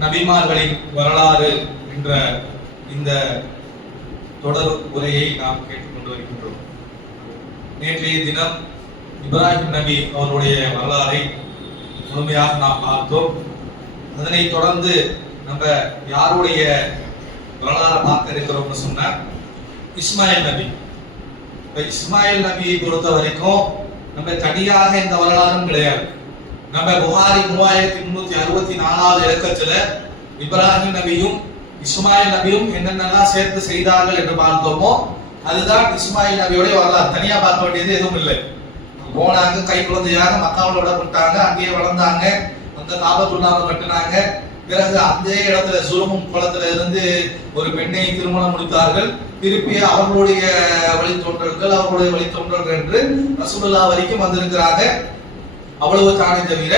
நபிமார்களின் வரலாறு என்ற இந்த தொடர் உரையை நாம் கேட்டுக்கொண்டு வருகின்றோம். நேற்றைய தினம் இப்ராஹிம் நபி அவருடைய வரலாறை முழுமையாக நாம் பார்த்தோம். அதனை தொடர்ந்து நம்ம யாருடைய வரலாறை பார்க்க இருக்கிறோம்னு சொன்ன இஸ்மாயில் நபி. இப்ப இஸ்மாயில் நபியை பொறுத்த வரைக்கும் நம்ம தனியாக இந்த வரலாறும் கிடையாது. நம்ம புகாரி 3364வது இலக்கத்துல இப்ராஹிம் நபியும் இஸ்மாயில் நபியும் என்னென்னலாம் சேர்த்து செய்தார்கள் என்று பார்த்தோமோ அதுதான் இஸ்மாயில் நபியோட வரலாறு. தனியா பார்க்க வேண்டியது எதுவும் இல்லை. போனாங்க, கை குழந்தையாக மக்காவில் விடப்பட்டாங்க, அங்கேயே வளர்ந்தாங்க, அந்த காபத்துள்ளாவை கட்டினாங்க. பிறகு அந்த இடத்துல சுருமும் குளத்துல இருந்து ஒரு பெண்ணை திருமணம் முடித்தார்கள். திருப்பி அவர்களுடைய வழித்தோன்றல்கள் என்று ரசூலுல்லாஹ் வரைக்கும் வந்திருக்கிறாங்க. அவ்வளவு தானே தவிர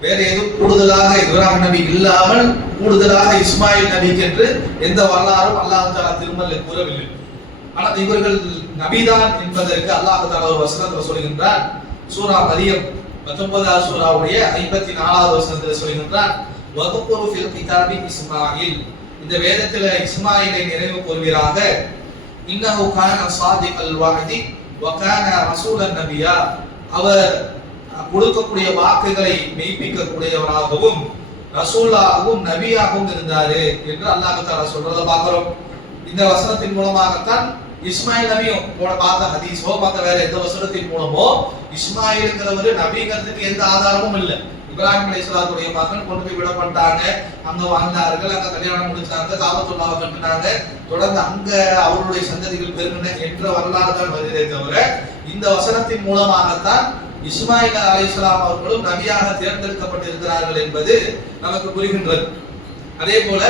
வேற எதுவும் கூடுதலாக இப்ராஹிம் நபி இல்லாமல் கூடுதலாக இஸ்மாயில் நபிக்கு என்று எந்த வரலாறும் அல்லாஹ் தஆலா திருமறையில் கூறவில்லை. ஆனால் இவர்கள் நபிதான் என்பதற்கு அல்லாஹ் தஆலா ஒரு வசனத்தில் சொல்கின்றார். சூரா மரியம் 19வது சூராவுடைய 54வது வசனத்தில் சொல்கின்றார், வதுகுரு ஃபில் கிதாபி இஸ்மாயில், இந்த வேதத்தில் இஸ்மாயிலை நினைவு கூர்வீராக, இன்னஹு கான ஸாதிகல் வாதி வ கான ரசூலன் நபியா, அவர் கொடுக்கக்கூடிய வாக்குகளை மெய்ப்பிக்கக்கூடியவராகவும் ரசூலாகவும் நபியாகவும் இருந்தாரு என்று அல்லாஹ் தஆலா சொல்றத பார்க்கிறோம். இந்த வசனத்தின் மூலமாகத்தான் இஸ்மாயில் நபியும் பார்த்த ஹதீஸோ பார்த்த வேற எந்த வசனத்தின் மூலமோ இஸ்மாயில்ங்கிறவரு நபிங்கிறதுக்கு எந்த ஆதாரமும் இல்லை. இப்ராஹிம் அலைஹிஸ்ஸலாத்துடைய மகன் கொண்டு போய் விடப்பட்டாங்க, அங்க வாழ்ந்தார்கள், அங்க கல்யாணம் முடிச்சாங்க, காபத்துல்லாவை கட்டினாங்க, தொடர்ந்து அங்க அவருடைய சந்ததிகள் பெருகின என்ற வரலாறு தான் வருகிறதே தவிர இந்த வசனத்தின் மூலமாகத்தான் இஸ்மாயில் அலைஹிஸ்ஸலாம் அவர்களும் நபியாக தேர்ந்தெடுக்கப்பட்டிருக்கிறார்கள் என்பது நமக்கு புரிகின்றது. அதே போல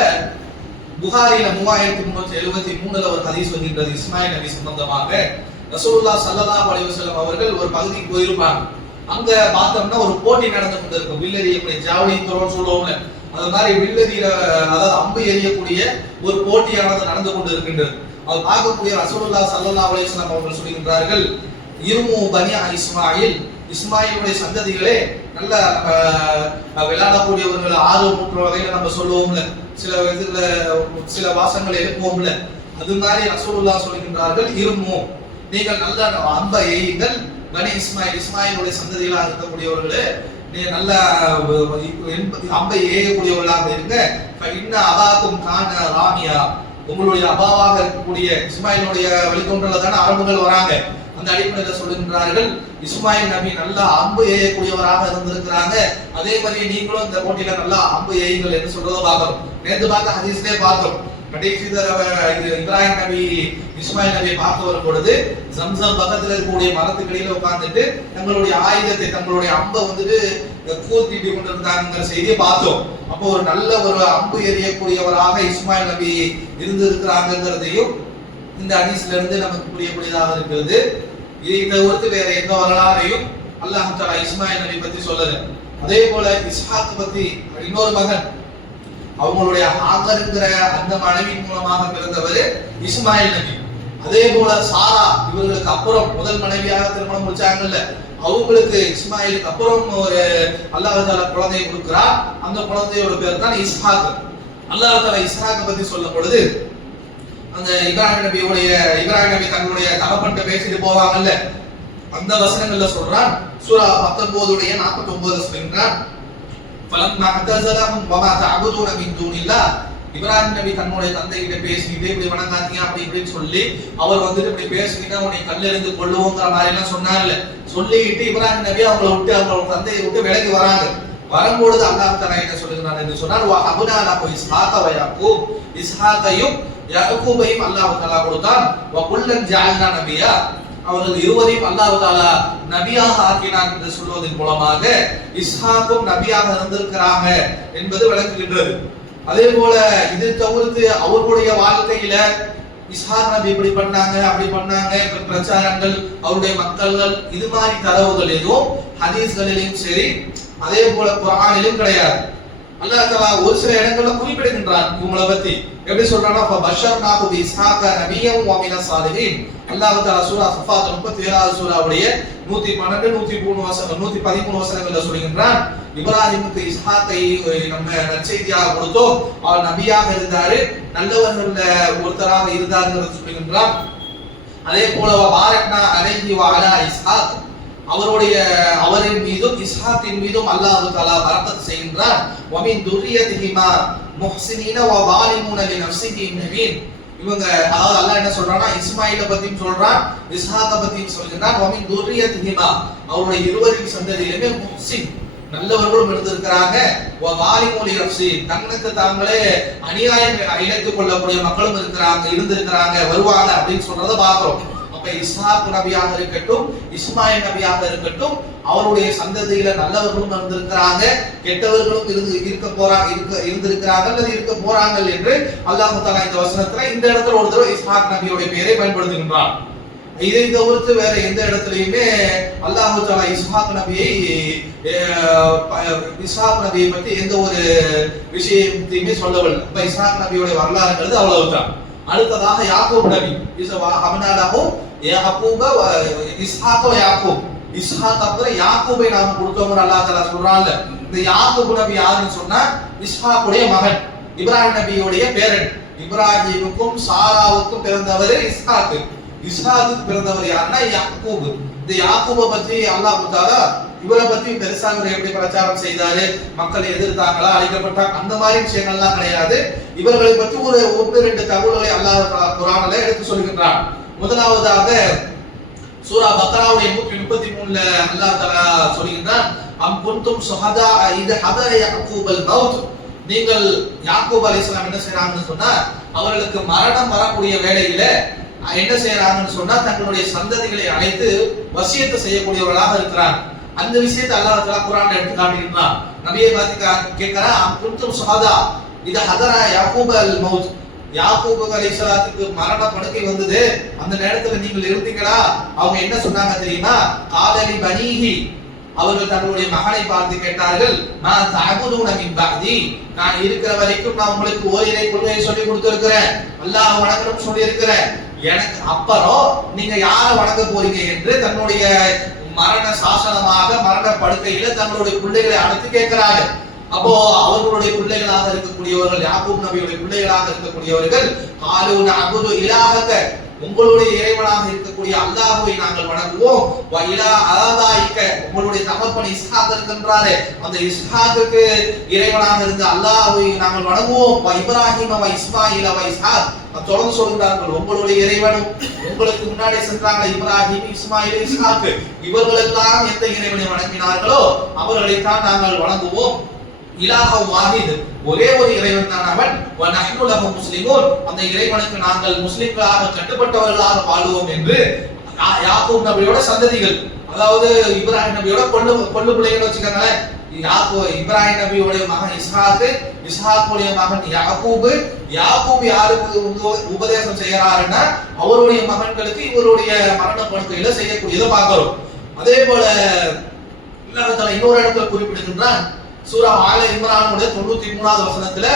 புகாரில 3373 ஒரு ஹதீஸ் வருகின்றது இஸ்மாயில் நபி சம்பந்தமாக. ரசூலுல்லாஹ் ஸல்லல்லாஹு அலைஹி வஸல்லம் அவர்கள் ஒரு பகுதிக்கு போயிருப்பாங்க. அங்க பார்த்தோம்னா ஒரு போட்டி நடந்து கொண்டிருக்கும். வில்லெறியக்கூடிய ஜாவலின் த்ரோன்னு சொல்லுவோம்ல, அது மாதிரி வில்லெறிய, அதாவது அம்பு எறியக்கூடிய ஒரு போட்டியானது நடந்து கொண்டு இருக்கின்றது. அது பார்க்கக்கூடிய ரசூலுல்லாஹ் ஸல்லல்லாஹு அலைஹி வஸல்லம் அவர்கள் சொல்கின்றார்கள், இருமு பனியா இஸ்மாயில், இஸ்மாயிலுடைய சந்ததிகளே நல்ல விளையாடக்கூடியவர்கள், ஆறு மூன்று வகையில நம்ம சொல்லுவோம்ல, சில வாசங்களை எழுப்புவோம்ல, அது மாதிரி ரசூலுல்லாஹ் சொல்கின்றார்கள், இருமு, நீங்கள் நல்ல அம்பை எய்யுங்கள், பனி இஸ்மாயில், இஸ்மாயிலுடைய சந்ததிகளாக இருக்கக்கூடியவர்களே நீங்க நல்ல அம்பை ஏயக்கூடியவர்களாக இருங்க. இன்ன அபாக்கும் கான ராமியா, உங்களுடைய அபாவாக இருக்கக்கூடிய இஸ்மாயிலுடைய வழித்தோன்றல தானே அரபுகள் வராங்க. அந்த அடிப்படையில் சொல்லுகின்றார்கள், இஸ்மாயில் நபி நல்லா அம்பு ஏயக்கூடியவராக இருந்திருக்கிறாங்க, அதே மாதிரி நீங்களும் இந்த போட்டியில நல்லா அம்பு ஏயுங்கள் என்று சொல்றதை பார்த்தோம். நேற்று பார்த்த ஹதீஸ்லயே பார்த்தோம். கடைசி இப்ராஹிம் நபி இஸ்மாயில் நபியை பார்க்க வரும் பொழுது ஜம்சம் பக்கத்தில் இருக்கக்கூடிய மரத்துக்கடியில உட்கார்ந்துட்டு தங்களுடைய ஆயுதத்தை, தங்களுடைய அம்பை வந்துட்டு கூர்த்திட்டு கொண்டிருந்தாங்கிற செய்தியை பார்த்தோம். அப்போ ஒரு நல்ல ஒரு அம்பு எறியக்கூடியவராக இஸ்மாயில் நபி இருந்திருக்கிறாங்கிறதையும் இந்த ஹதீஸ்ல இருந்து நமக்கு புரியக்கூடியதாக இருக்கிறது. இதை தவிர்த்து வேற எந்த வரலாறையும் அல்லாஹ் தஆலா இஸ்மாயில் நபி பத்தி சொல்லல. அதே போல இஸ்ஹாக் பத்தி இன்னொரு மகன், அவங்களுடைய ஆகருங்கிற அந்த மனைவியின் மூலமாக பிறந்தவர் இஸ்மாயில் நபி. அதே போல சாரா, இவர்களுக்கு அப்புறம் முதல் மனைவியாக திருமணம் முடிச்சாங்கல்ல, அவங்களுக்கு இஸ்மாயிலுக்கு அப்புறம் ஒரு அல்லாஹ் தஆலா குழந்தையை கொடுக்கிறார். அந்த குழந்தையோட பேர் தான் இஸ்ஹாக். அல்லாஹ் தஆலா இஸ்ஹாக் பத்தி சொல்லும் பொழுது அந்த இப்ராஹிம் நபி தங்களுடைய தகப்பன்கிட்ட பேசிட்டு போவாங்கல்ல, அந்த வசனங்கள்ல சொல்றான். சூரா 19 49 சொல்றான், ஃபலம்மா அத்தஸலஹும் வமா தஅபுதுன மின் தூனில்லாஹ், இப்ராஹிம் நபி தன்னுடைய தந்தை கிட்ட பேசிட்டு இப்படி வணங்காதீங்க அப்படி இப்படின்னு சொல்லி அவர் வந்துட்டு இப்படி பேசினா உன்னை கல்லெறிந்து கொள்ளுவோங்கிற மாதிரி எல்லாம் சொன்னார்ல. சொல்லிட்டு இப்ராஹிம் நபி அவங்களை விட்டு, அவங்களோட தந்தையை விட்டு விலகி வராங்க. வரும்பொழுது அல்லாஹ் தஆலா என்ன சொல்லுகிறான் என்று சொன்னார், வ அபுனா லஹு இஸ்ஹாக வ யாக்கூப், இஸ்ஹாகையும் யாக்கூபையும் அல்லாஹ் தஆலா கொடுத்தான். வ குல்லன் ஜஅல்னா நபியா, அவர்கள் இருவரையும் அல்லாஹ் தஆலா நபியாக ஆக்கினான் என்று சொல்வதன் மூலமாக இஸ்ஹாக்கும் நபியாக இருந்திருக்கிறாங்க என்பது விளங்குகின்றது. அதே போல இது தவிர்த்து அவர்களுடைய வாழ்க்கையில இஸ்ஹாக் நபி இப்படி பண்ணாங்க அப்படி பண்ணாங்க பிரச்சாரங்கள், அவருடைய மக்கள்கள், இது மாதிரி தரவுகள் எதுவும் ஹதீஸ்களிலும் சரி அதே போல குர்ஆனிலும் கிடையாது. அல்லாஹ் தஆலா ஒரு சில இடங்கள்ல குறிப்பிடுகின்றான் இவங்களை பத்தி. எப்படி சொல்றானா, ஃபபஷர்னாஹு பிஇஸ்ஹாக நபிய்யன் வ மினஸ் சாலிஹீன். அல்லாஹ் தஆலா சூரா ஸஃபாத் 37வது சூராவுடைய 112 113 வசனங்கள்ல சொல்கின்றான், இப்ராஹிமுக்கு இஸ்ஹாக்கை நம்ம நற்செய்தியாக கொடுத்தோம். அவர் நபியாக இருந்தாரு, நல்லவர்கள ஒருத்தராக இருந்தாருங்கிறது சொல்லுகின்றார். அதே போல பாரக்னா அலைஹி வ அலா இஸ்ஹாக், அவரின் மீதும் இஸ்ஹாக்கின் மீதும் அல்லாஹ் தஆலா பரக்கத் செய்கின்றார். வ மின் துர்ரியதிஹிமா முஹ்சினீன வ ஸாலிமூன லினஃப்ஸிஹி நபீன். இவங்க அதாவது அல்லாஹ் என்ன சொல்றானா, இஸ்மாயில பத்தியும் சொல்றான், இஸ்ஹாக பத்தியும் சொல்கிறான். வ மின் துர்ரியதிஹிமா, அவருடைய இருவரின் சந்ததியிலுமே முஹ்சின் நல்லவர்களும் இருந்திருக்கிறாங்க. வ ஸாலிமூன லினஃப்ஸி, தங்களுக்கு தாங்களே அநியாயம் இழைத்துக் கொள்ளக்கூடிய மக்களும் இருந்திருக்கிறாங்க, வருவாங்க அப்படின்னு சொல்றத பார்க்கிறோம். இஸ்ஹாக் நபியாக இருக்கட்டும், இஸ்மாயில் நபியாக இருக்கட்டும், அவருடைய சந்ததியில நல்லவர்களும் இருந்திருக்கிறாங்க, கெட்டவர்களும் இருந்திருக்கிறாங்க அல்லது இருக்க போறாங்க என்று அல்லாஹ் தஆலா இந்த வசனத்துல இந்த இடத்துல ஒரு தடவை இஸ்ஹாக் நபியுடைய பெயரை பயன்படுத்துகின்றார். இதை தவிர்த்து வேற எந்த இடத்துலயுமே அல்லாஹ் தஆலா இஸ்ஹாக் நபியை பற்றி எந்த ஒரு விஷயத்தையுமே சொல்லவில்லை. அப்ப இஸ்ஹாக் நபியுடைய வரலாறுங்கிறது அவ்வளவுதான். அடுத்ததாக யாக்கூப் நபி, இஸ்ஹாக் அப்புறம் யாக்கூபை நாம் கொடுத்தோம் அல்லாஹ் தஆலா சொல்றான்ல. இந்த யாக்கூப் நபி யாருன்னு சொன்னா இஸ்ஹாக்குடைய மகன், இப்ராஹிம் நபியுடைய பேரன். இப்ராஹிமுக்கும் சாராவுக்கும் பிறந்தவர் இஸ்ஹாக். இஸ்ஹாக்குக்கு பிறந்தவர் யாருன்னா யாக்கூப். இந்த யாக்கூபை பற்றி அல்லாஹ் தஆலா இவரை பத்தி பெருசா எப்படி பிரச்சாரம் செய்தாரு, மக்கள் எதிர்த்தாங்களா, அழிக்கப்பட்டாங்க, அந்த மாதிரி விஷயங்கள்லாம் கிடையாது. இவர்களை பற்றி ஒரு 1-2 தகவல்களை அல்லாஹ் குர்ஆனில் எடுத்து சொல்கின்றான். முதலாவதாக சூரா பக்ராவுடைய 133ல அல்லாஹ் தஆலா சொல்கின்றான், அம் குன்தும் ஷுஹதா இத் ஹதர யாக்கூபல் மௌத். நீங்கள் யாக்கூப் அலைஹிஸ்ஸலாம் என்ன செய்றாங்கன்னு சொன்னா, அவர்களுக்கு மரணம் வரக்கூடிய வேளையில என்ன செய்யறாங்கன்னு சொன்னா, தங்களுடைய சந்ததிகளை அழைத்து வசியத்தை செய்யக்கூடியவர்களாக இருக்கிறார். அந்த விஷயத்தை அல்லாஹ் தஆலா குர்ஆன்ல எடுத்து காட்டுகிறான். நபியை பார்த்து கேட்கறான், அம் குன்தும் ஷுஹதா இத ஹதர யாக்கூபல் மௌத். யாக்கூப் அலைஹிஸ்ஸலாத்துக்கு மரண படுக்கை வந்தது, அந்த நேரத்துல நீங்கள் இருந்தீங்களா? அவங்க என்ன சொன்னாங்க தெரியுமா? காலலி பனீஹி, அவர்கள் தங்களுடைய மகனை பார்த்து கேட்டார்கள், நான் தஅபுதுன மின் பஅதி, நான் இருக்கிற வரைக்கும் நான் உங்களுக்கு ஓரிரை கொள்கையை சொல்லி கொடுத்திருக்கிறேன், அல்லாஹ் வணங்கணும் சொல்லி இருக்கிறேன், எனக்கு அப்புறம் நீங்க யாரை வணங்க போறீங்க என்று தன்னுடைய மரண சாசனமாக மரண படுக்கையில தங்களுடைய பிள்ளைகளை அழைத்து கேட்கிறாங்க. அப்போ அவர்களுடைய பிள்ளைகளாக இருக்கக்கூடியவர்கள், யாக்கூப் நபியுடைய பிள்ளைகளாக இருக்கக்கூடியவர்கள், காலு நஅபுது இலாஹக, உங்களுடைய இறைவனாக இருக்கக்கூடிய அல்லாஹ்வை நாங்கள் வணங்குவோம், வ இலா ஆதாயிக, உங்களுடைய தகப்பன் இஸ்ஹாக் இருக்கின்றாரே அந்த இஸ்ஹாக்குக்கு இறைவனாக இருந்த அல்லாஹ்வை நாங்கள் வணங்குவோம், வ இப்ராஹீம வ இஸ்மாயில் வ இஸ்ஹாக். தொடர்ந்து சொல்கிறார்கள், உங்களுடைய இறைவனும் உங்களுக்கு முன்னாடி சென்றாங்க இப்ராஹிம், இஸ்மாயில், இஸ்ஹாக், இவர்களெல்லாம் எந்த இறைவனை வணங்கினார்களோ அவர்களைத்தான் நாங்கள் வணங்குவோம். இலாஹ வாஹித், ஒரே ஒரு இறைவன் தான் அவன், வ நஹ்னு லஹு முஸ்லிமூன், அந்த இறைவனுக்கு நாங்கள் முஸ்லிம்களாக கட்டுப்பட்டவர்களாக வாழுவோம் என்று யாக்கூப் நபியோட சந்ததிகள், அதாவது இப்ராஹிம் நபியோட பொண்ணு பிள்ளைகள் வச்சுக்கோங்களேன். இப்ராஹிம் நபியோட மகன் இஸ்ஹாக், இஸ்ஹாக்குடைய மகன் யாக்கூப். யாக்கூப் யாருக்கு உபதேசம் செய்யறாருன்னா அவருடைய மகன்களுக்கு இவருடைய மரண படுக்கையில செய்யக்கூடியதை பார்க்கிறோம். அதே போல இன்னொரு இடத்துல குறிப்பிடுகின்றான், சூரா ஆல இம்ரானுடைய 93வது வசனத்துல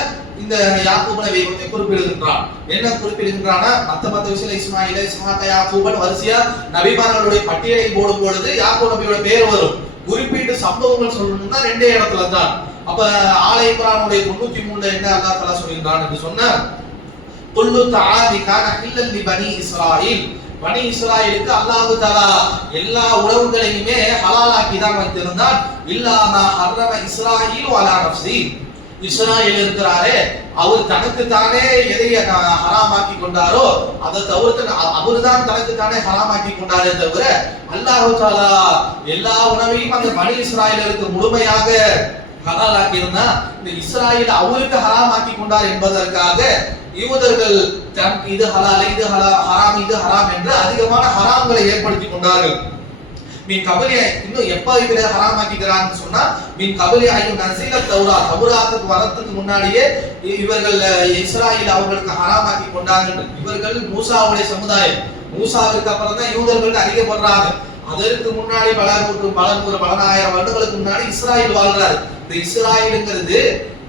இந்த யாக்கூப் நபியை பற்றி குறிப்பிடுகின்றான். என்ன குறிப்பிடுகின்றானா, மத்த விஷயம் இஸ்மாயில், இஸ்ஹாக், யாக்கூப் வரிசையா நபிமார்களுடைய பட்டியலை போடும் பொழுது யாக்கூப் நபியோட பேர் வரும். குறிப்பிட்டு சம்பவங்கள் சொல்லணும்னா 2 இடத்துல தான். அப்ப ஆல இம்ரானுடைய 93ல என்ன அல்லாஹ் தஆலா சொல்கிறான் என்று சொன்னா, குல்லு தஆமி கான ஹில்லல் லி பனி இஸ்ராயில், பனி இஸ்ராயலுக்கு அல்லாஹ் தஆலா எல்லா உணவுகளையுமே ஹலாலாக்கி தான் வைத்திருந்தான். இல்லாமா ஹர்ரம இஸ்ராயில் வலா நஃப்ஸி, இஸ்ராயேல் இருக்கிறாரே அவர் தனக்கு தானே எதை ஹராமாக்கி கொண்டாரோ அதை தவிர்த்து அவர்தான் தனக்கு தானே ஹராமாக்கி கொண்டாரே தவிர அல்லாஹ் தஆலா எல்லா உணவையும் அந்த பனி இஸ்ராயேலுக்கு முழுமையாக ஹலாலாக்கி இருந்தா இந்த இஸ்ராயேல் அவருக்கு ஹராமாக்கி கொண்டார் என்பதற்காக யூதர்கள் இது ஹலால், இது ஹராம், இது ஹராம் என்று அதிகமான ஹராம்களை ஏற்படுத்தி கொண்டார்கள். மீன் கபலியை இன்னும் எப்ப இவரை ஹராமாக்கிக்கிறான்னு சொன்னா, மீன் கபலி ஐயும் நசீல தௌராத்துக்கு வரத்துக்கு முன்னாடியே இவர்கள் இஸ்ராயேல் அவர்களுக்கு ஹராமாக்கி கொண்டார்கள். இவர்கள் மூசாவுடைய சமுதாயம், மூசாவிற்கு அப்புறம் தான் யூதர்கள் அறியப்படுறாங்க. அதற்கு முன்னாடி பல 100,000 வருடங்களுக்கு முன்னாடி இஸ்ராயேல் வாழ்றாரு. இந்த இஸ்ராயேலுங்கிறது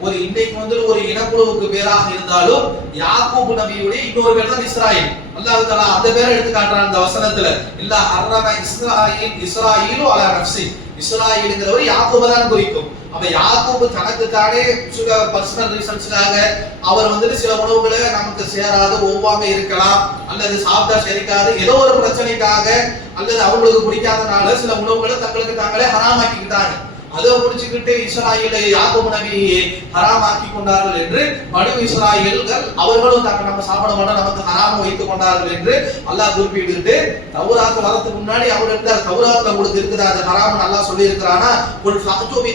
ஒரு இன்னைக்கு ஒரு இனக்குழுவுக்கு பேராக இருந்தாலும் யாக்கூப் நபியுடைய இன்னொரு பேர் தான் இஸ்ராயேல். அல்லாஹ் தஆலா அந்த பேரை எடுத்து காட்டுறான் இந்த வசனத்துல. இல்ல ஹர்ரம இஸ்ராயீல் இஸ்ராயீலு அலா நஃப்ஸி, இஸ்ராயேலுங்கிறவர் யாக்கோபை தான் குறிக்கும். அப்ப யாக்கோபு தனக்கு தானே பர்சனல் ரீசன்ஸ்க்காக அவர் வந்துட்டு சில உணவுகளை நமக்கு சேராது ஒவ்வாம இருக்கலாம், அல்லது சாப்பிட்டா செரிக்காது, ஏதோ ஒரு பிரச்சனைக்காக அல்லது அவங்களுக்கு பிடிக்காதனால சில உணவுகளை தங்களுக்கு தாங்களே ஹராமாக்கிக்கிட்டாங்க. அதை முடிச்சுக்கிட்டு இஸ்ராயேலை யாக்கோபு நபி ஹராமாக்கி கொண்டார்கள் என்று பனு இஸ்ராயேல்கள் அவர்களும் நம்ம சாப்பிட மாட்டோம் நமக்கு ஹராம வைத்துக் கொண்டார்கள் என்று அல்லாஹ் குறிப்பிட்டு, தௌராத் வரதுக்கு முன்னாடி அவர் இருந்தார், தௌராத்ல உங்களுக்கு இருக்குது அது ஹராம்னு அல்லாஹ் சொல்லி இருக்கிறானா,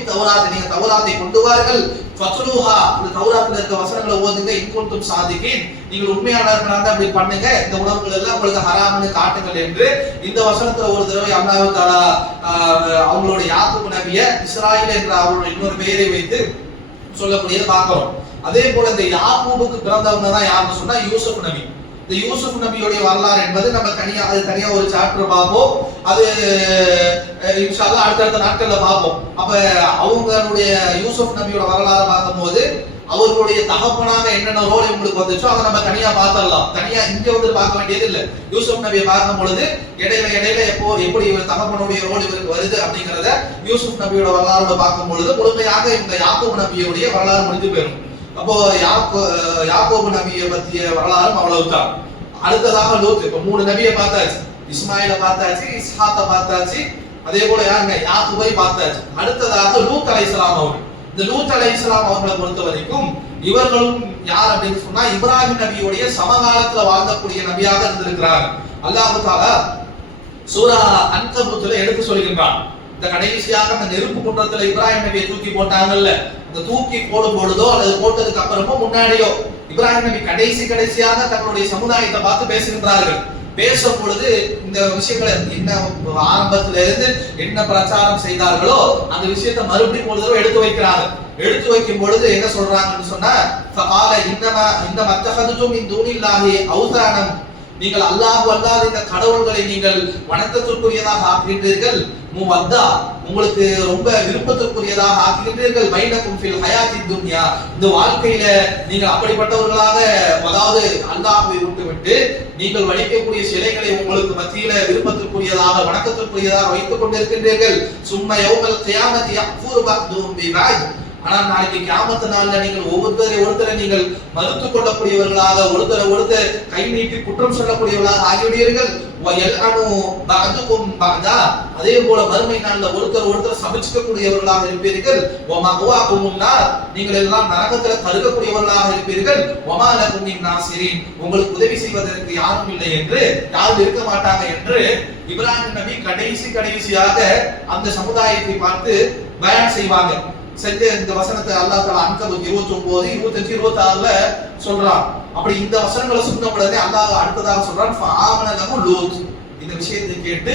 தௌராத் நீங்க தௌராத்தை கொண்டு வாருங்கள், ஃபத்லூஹா இந்த தௌராத்ல இருக்க வசனங்களை ஓதுங்க, இன்குன்தும் சாதிகீன் நீங்கள் உண்மையாளர்களாக அப்படி பண்ணுங்க, இந்த உணவுகள் எல்லாம் உங்களுக்கு ஹராம்னு காட்டுங்கள் என்று இந்த வசனத்துல ஒரு தடவை அல்லாஹ் தஆலா அவங்களுடைய யாக்கூப் நபியை இஸ்ராயேல் என்ற அவருடைய இன்னொரு பெயரை வைத்து சொல்லக்கூடியதை பார்க்கிறோம். அதே போல இந்த யாக்கூபுக்கு பிறந்தவங்க தான் யாருன்னு சொன்னா யூசுப் நபி. இந்த யூசுப் நபியுடைய வரலாறு என்பது நம்ம தனியா ஒரு சாப்டர் பார்ப்போம். அது இன்ஷா அல்லாஹ் அடுத்தடுத்த நாட்கள்ல பார்ப்போம். அப்ப அவங்களுடைய யூசுப் நபியோட வரலாறு பார்க்கும்போது அவர்களுடைய தகப்பனாக என்னென்ன ரோல் உங்களுக்கு வந்துச்சோ அதை நம்ம தனியா பார்த்தரலாம். தனியா இங்க வந்து பார்க்க வேண்டியது இல்லை. யூசுப் நபியை பார்க்கும் பொழுது இடையில எப்படி தகப்பனுடைய ரோல் இவருக்கு வருது அப்படிங்கறத யூசுப் நபியோட வரலாறு பார்க்கும் பொழுது முழுமையாக இந்த யாக்கூப் நபியுடைய வரலாறு முடிஞ்சு போயிடும். அப்போ யாக்கோபு நபியை பற்றிய வரலாறும் அவ்வளவுதான். அடுத்ததாக லூத். இப்ப 3 நபியை பார்த்தாச்சு, இஸ்மாயிலை பார்த்தாச்சு, இஸ்ஹாத்தை பார்த்தாச்சு, அதே போல யாருங்க யாக்கூபை பார்த்தாச்சு. அடுத்ததாக லூத் அலைஹிஸ்ஸலாம் அவர்கள். இந்த லூத் அலைஹிஸ்ஸலாம் அவர்களை பொறுத்த வரைக்கும் இவர்களும் யார் அப்படின்னு சொன்னா இப்ராஹிம் நபியுடைய சமகாலத்துல வாழ்ந்தக்கூடிய நபியாக இருந்திருக்கிறாங்க. அல்லாஹ் தஆலா சூரா அன்கபூத்ல எடுத்து சொல்கின்றான். இந்த கடைசியாக அந்த நெருப்பு குன்றத்துல இப்ராஹிம் நபியை தூக்கி போட்டாங்கல்ல, அந்த தூக்கி போடும் பொழுதோ அல்லது போட்டதுக்கு அப்புறமோ முன்னாடியோ இப்ராஹிம் நபி கடைசியாக தங்களுடைய சமுதாயத்தை பார்த்து பேசுகின்றார்கள். பேசும் பொழுது இந்த விஷயங்களை என்ன ஆரம்பத்துல இருந்து என்ன பிரச்சாரம் செய்தார்களோ அந்த விஷயத்தை மறுபடியும் ஒரு தடவை எடுத்து வைக்கிறாங்க. எடுத்து வைக்கும் பொழுது என்ன சொல்றாங்கன்னு சொன்னா, ஃபகால இந்த மத்தஹதுதும் மின் தூனில்லாஹி அவ்தானம், நீங்கள் அல்லாஹ் அல்லாத இந்த கடவுள்களை நீங்கள் வணக்கத்திற்குரியதாக ஆக்குகின்றீர்கள், முவத்தா உங்களுக்கு ரொம்ப விருப்பத்திற்குரியதாக ஆக்குகின்றீர்கள், பைனக்கும் ஃபில் ஹயாத்தி துன்யா இந்த வாழ்க்கையில நீங்கள் அப்படிப்பட்டவர்களாக, அதாவது அல்லாஹ்வை விட்டுவிட்டு நீங்கள் வணங்கக்கூடிய சிலைகளை உங்களுக்கு மத்தியில விருப்பத்திற்குரியதாக வணக்கத்திற்குரியதாக வைத்துக் கொண்டிருக்கின்றீர்கள். சும்ம யௌமல் கியாமத்தி யக்ஃபுரு பஅதுஹும் பிபஅத், ஆனால் நாளைக்கு கியாமத் நாள்ல நீங்கள் ஒருத்தரை நீங்கள் மறுத்துக் கொள்ளக்கூடியவர்களாக, ஒருத்தர் கை நீட்டி குற்றம் சொல்லக்கூடியவர்களாக ஆகிவிடுவீர்கள். வயல்அனு பஅதுகும் பஅதா, அதே போல மறுமை நாள்ல ஒருத்தர் சபிக்கக்கூடியவர்களாக இருப்பீர்கள். வமஅவாகுமுன் நார், நீங்கள் எல்லாம் நரகத்துல கருகக்கூடியவர்களாக இருப்பீர்கள். வமா லகும் மின் நாசிரின், உங்களுக்கு உதவி செய்வதற்கு யாரும் இல்லை என்று, யாரும் இருக்க மாட்டாங்க என்று இப்ராஹிம் நபி கடைசியாக அந்த சமுதாயத்தை பார்த்து பயான் செய்வாங்க. செஞ்ச இந்த வசனத்தை அல்லாஹ் தஆலா அன்கபூத் 29, 25, 26ல சொல்றான். அப்படி இந்த வசனங்களை சொன்ன உடனே அல்லாஹ் அடுத்ததாக சொல்றான், ஃபஆமன லஹு லூத், இந்த விஷயத்தை கேட்டு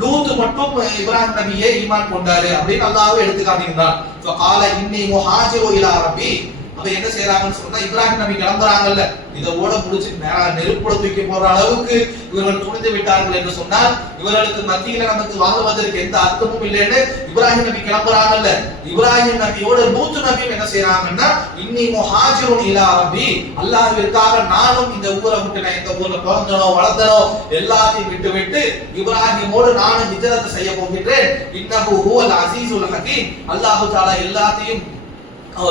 லூத் மட்டும் இப்ராஹிம் நபியை ஈமான் கொண்டாரு அப்படின்னு அல்லாஹ்வே எடுத்து காட்டுகிறான். ஃபகால இன்னி முஹாஜிரு இலா ரப்பி, அப்ப என்ன செய்யறாங்கன்னு சொன்னா இப்ராஹிம் நபி கிளம்புறாங்கல்ல, இதோட முடிச்சு நெருப்புல தூக்கி போற அளவுக்கு இவர்கள் துணிந்து விட்டார்கள் என்று சொன்னால் இவர்களுக்கு மத்தியில நமக்கு வாழ்வதற்கு எந்த அர்த்தமும் இல்லைன்னு இப்ராஹிம் நபி கிளம்புறாங்கல்ல, இப்ராஹிம் நபியோட லூத் நபியும் என்ன செய்யறாங்கன்னா, இன்னி முஹாஜிருன் இலா ரப்பி, அல்லாஹ்விற்காக நானும் இந்த ஊரை விட்டு, இந்த ஊர்ல பிறந்தனோ வளர்ந்தனோ எல்லாத்தையும் விட்டு இப்ராஹிமோடு நானும் ஹிஜ்ரத் செய்ய போகின்றேன். இன்னஹு ஹுவல் அஸீஸுல் ஹகீம், அல்லாஹ் தஆலா எல்லாத்தையும்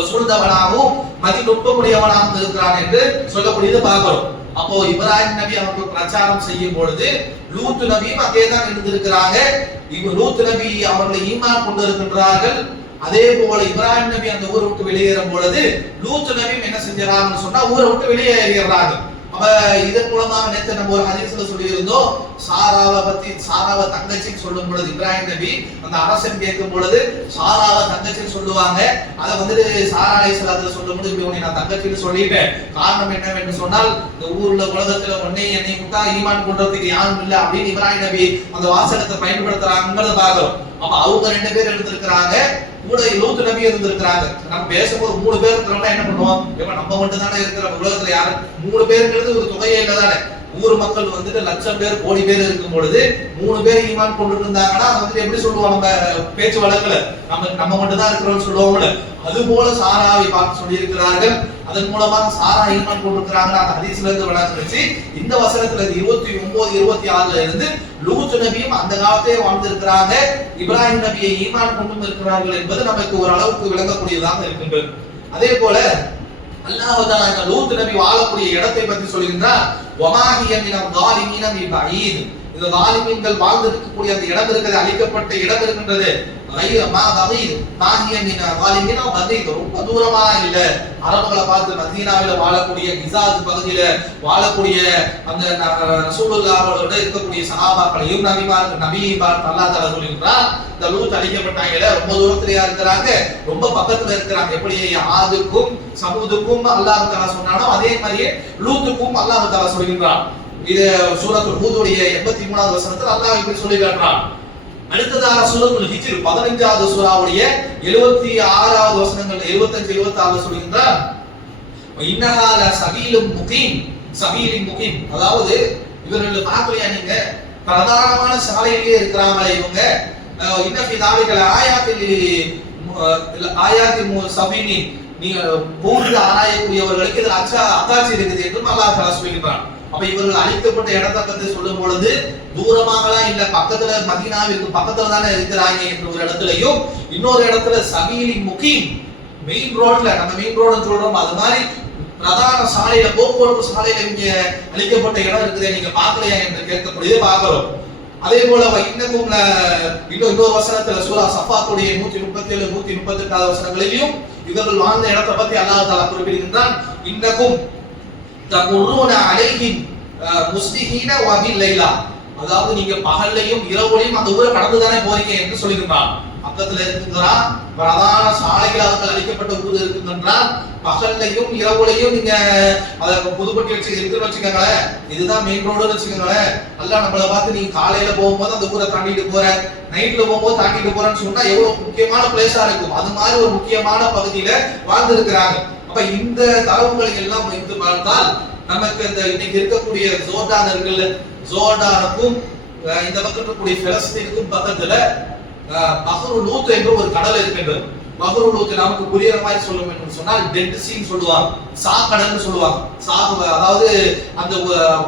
சூழ்ந்தவனாகவும் மதிநுட்பமுடையவனாகவும் இருக்கிறான் என்று சொல்லக்கூடியது பார்க்கிறோம். அப்போ இப்ராஹிம் நபி அவர்கள் பிரச்சாரம் செய்யும் பொழுது லூத் நபியும் அங்கேதான் இருந்திருக்கிறாங்க. லூத் நபி அவர்களை ஈமான் கொண்டிருக்கின்றார்கள். அதே போல இப்ராஹிம் நபி அந்த ஊரை விட்டு வெளியேறும் பொழுது லூத் நபியும் என்ன செஞ்சாங்கன்னு சொன்னா ஊரை விட்டு வெளியேறாங்க. அப்ப இதன் மூலமாக நேற்று நம்ம ஒரு ஹதீஸ்ல சொல்லி இருந்தோம், சாராவை தங்கச்சின்னு சொல்லும் பொழுது இப்ராஹிம் நபி அந்த அரசன் கேட்கும் பொழுது சாராவை தங்கச்சின்னு சொல்லுவாங்க. அதை வந்துட்டு சாரா அலைஹிஸ்ஸலாத்துல சொல்லும் பொழுது இப்படி நான் தங்கச்சின்னு சொல்லிட்டேன், காரணம் என்னவென்று சொன்னால் இந்த ஊர்ல உலகத்துல என்னை முட்டா ஈமான் கொண்டதுக்கு யாரும் இல்லை அப்படின்னு இப்ராஹிம் நபி அந்த வாசகத்தை பயன்படுத்துறாங்கிறத பாக்குறோம். அப்ப அவங்க 2 பேர் எடுத்திருக்கிறாங்க, கூட லூத் நபி இருந்திருக்கிறாங்க. நம்ம பேசும்போது 3 பேர் இருக்கிறோம்னா என்ன பண்ணுவோம், நம்ம மட்டும் தானே இருக்கிற உலகத்துல யாரு 3 பேருங்கிறது ஒரு தொகையே இல்லை தானே. ஊர் மக்கள் வந்துட்டு லட்சம் பேர் கோடி பேர் இருக்கும் பொழுது 3 பேர் ஈமான் கொண்டு இருந்தாங்கன்னா வந்துட்டு எப்படி சொல்லுவோம் நம்ம பேச்சு வழக்குல நம்ம மட்டும் தான் இருக்கிறோம்னு சொல்லுவோம்ல, அது போல சாராவை பார்த்து சொல்லி இருக்கிறார்கள். அதன் மூலமாக சாரா ஈமான் கொண்டிருக்கிறாங்க. அந்த ஹதீஸ்ல இருந்து விளங்குச்சு. இந்த வசனத்துல 29 26ல இருந்து லூத் நபியும் அந்த காலத்தையே வாழ்ந்திருக்கிறாங்க, இப்ராஹிம் நபியை ஈமான் கொண்டும் இருக்கிறார்கள் என்பது நமக்கு ஒரு அளவுக்கு விளங்கக்கூடியதாக இருக்கின்றது. அதே போல அல்லாஹ் தஆலா இந்த லூத் நபி வாழக்கூடிய இடத்தை பற்றி சொல்கின்றார். வமாஹிய மினல் ஸாலிமீன பிபஈத். இந்த ஸாலிமீன்கள் வாழ்ந்திருக்கக்கூடிய அந்த இடம் இருக்கிறது, அழிக்கப்பட்ட இடம் இருக்கின்றது. கைர மா பஈத் மாஹிய மினல் ஸாலிமீன பஈத். ரொம்ப தூரமா இல்ல. அரபுகளை பார்த்து மதீனாவில வாழக்கூடிய ஹிஜாஸ் பகுதியில வாழக்கூடிய அந்த ரசூலுல்லாஹோட இருக்கக்கூடிய சஹாபாக்களையும் நபியை பார்த்து அல்லாஹ் தஆலா சொல்கின்றார், இந்த லூத் அழிக்கப்பட்டாங்கல ரொம்ப தூரத்திலேயா இருக்கிறாங்க, ரொம்ப பக்கத்துல இருக்கிறாங்க. எப்படி ஆதுக்கும் சமூதுக்கும் அல்லாஹ் தஆலா சொன்னானோ அதே மாதிரியே லூத்துக்கும் அல்லாஹ் தஆலா சொல்கின்றான். இது சூரத்துல் ஹூதுடைய 83வது வசனத்தில் அல்லாஹ் இப்படி சொல்லி காட்டுறான். அடுத்ததாக சூரத்துல் ஹிஜ்ர் 15வது சூராவுடைய 76வது வசனங்கள் 75 76 சொல்கின்றான். இன்னஹா லஸபீலும் முகீம். சபீலின் முகீம், அதாவது இவர்கள் பார்க்கலையா நீங்க பிரதானமான சாலையிலேயே இருக்கிறாங்களே இவங்க. இன்னஃபி தாலிகல ஆயாத்தில் சபீனி, நீங்க பூர்த்தி ஆராயக்கூடியவர்களுக்கு இதில் அத்தாட்சி இருக்குது என்றும் அல்லாஹ் தஆலா சொல்கிறான். அப்ப இவர்கள் அழிக்கப்பட்ட இடத்தை பத்தி சொல்லும் பொழுது தூரமாகலாம் இல்ல, பக்கத்துல மதீனாவிற்கு பக்கத்துல தானே இருக்கிறாங்க என்ற ஒரு இடத்துலயும், இன்னொரு இடத்துல சபீலின் முகீம், மெயின் ரோட்ல, நம்ம மெயின் ரோடுன்னு சொல்றோம், அது மாதிரி பிரதான சாலையில போக்குவரத்து சாலையில இங்க அழிக்கப்பட்ட இடம் இருக்குது, நீங்க பாக்கலையா என்று கேட்கக்கூடியதை பார்க்கிறோம். அதே போல இன்னொரு வசனத்துல சூரா சஃபாத்துடைய 137 138வது வசனங்களிலும் இவர்கள் வாழ்ந்த இடத்தை பத்தி அல்லாஹ் தஆலா குறிப்பிடுகின்றான். இன்னக்கும் தமுருன அலைஹிம் முஸ்லிஹீன வ பில்லைலா. அதாவது நீங்க பகல்லையும் இரவுலையும் அந்த ஊரை கடந்து தானே போறீங்க என்று சொல்லுகின்றான். பக்கத்துல இருக்குங்கிறான், பிரதான சாலைகளாக அழிக்கப்பட்ட ஊர் இருக்குன்றான். பகல்லையும் இரவுலையும் நீங்க அதை புதுப்பட்டி இருக்குன்னு வச்சுக்கோங்களேன், இதுதான் மெயின் ரோடுன்னு வச்சுக்கோங்களேன். அல்ல நம்மளை பார்த்து நீங்க காலையில போகும்போது அந்த ஊரை தாண்டிட்டு போற, நைட்ல போகும்போது தாண்டிட்டு போறேன்னு சொன்னா எவ்வளவு முக்கியமான பிளேஸா இருக்கும். அது மாதிரி ஒரு முக்கியமான பகுதியில வாழ்ந்திருக்கிறாங்க. அப்ப இந்த தரவுகளை எல்லாம் வைத்து பார்த்தால் நமக்கு இந்த இன்னைக்கு இருக்கக்கூடிய ஜோர்டான் இருக்குல்ல, ஜோர்டானுக்கும் இந்த பக்கம் இருக்கக்கூடிய பிலஸ்தீனுக்கும் பக்கத்துல பஹ்ரு லூத் என்ற ஒரு கடல் இருக்கின்றது. பஹ்ரு லூத் நமக்கு புரியுற மாதிரி சொல்ல வேண்டும் சொன்னால் டெட் சீன்னு சொல்லுவாங்க, சா கடல்னு சொல்லுவாங்க. அதாவது அந்த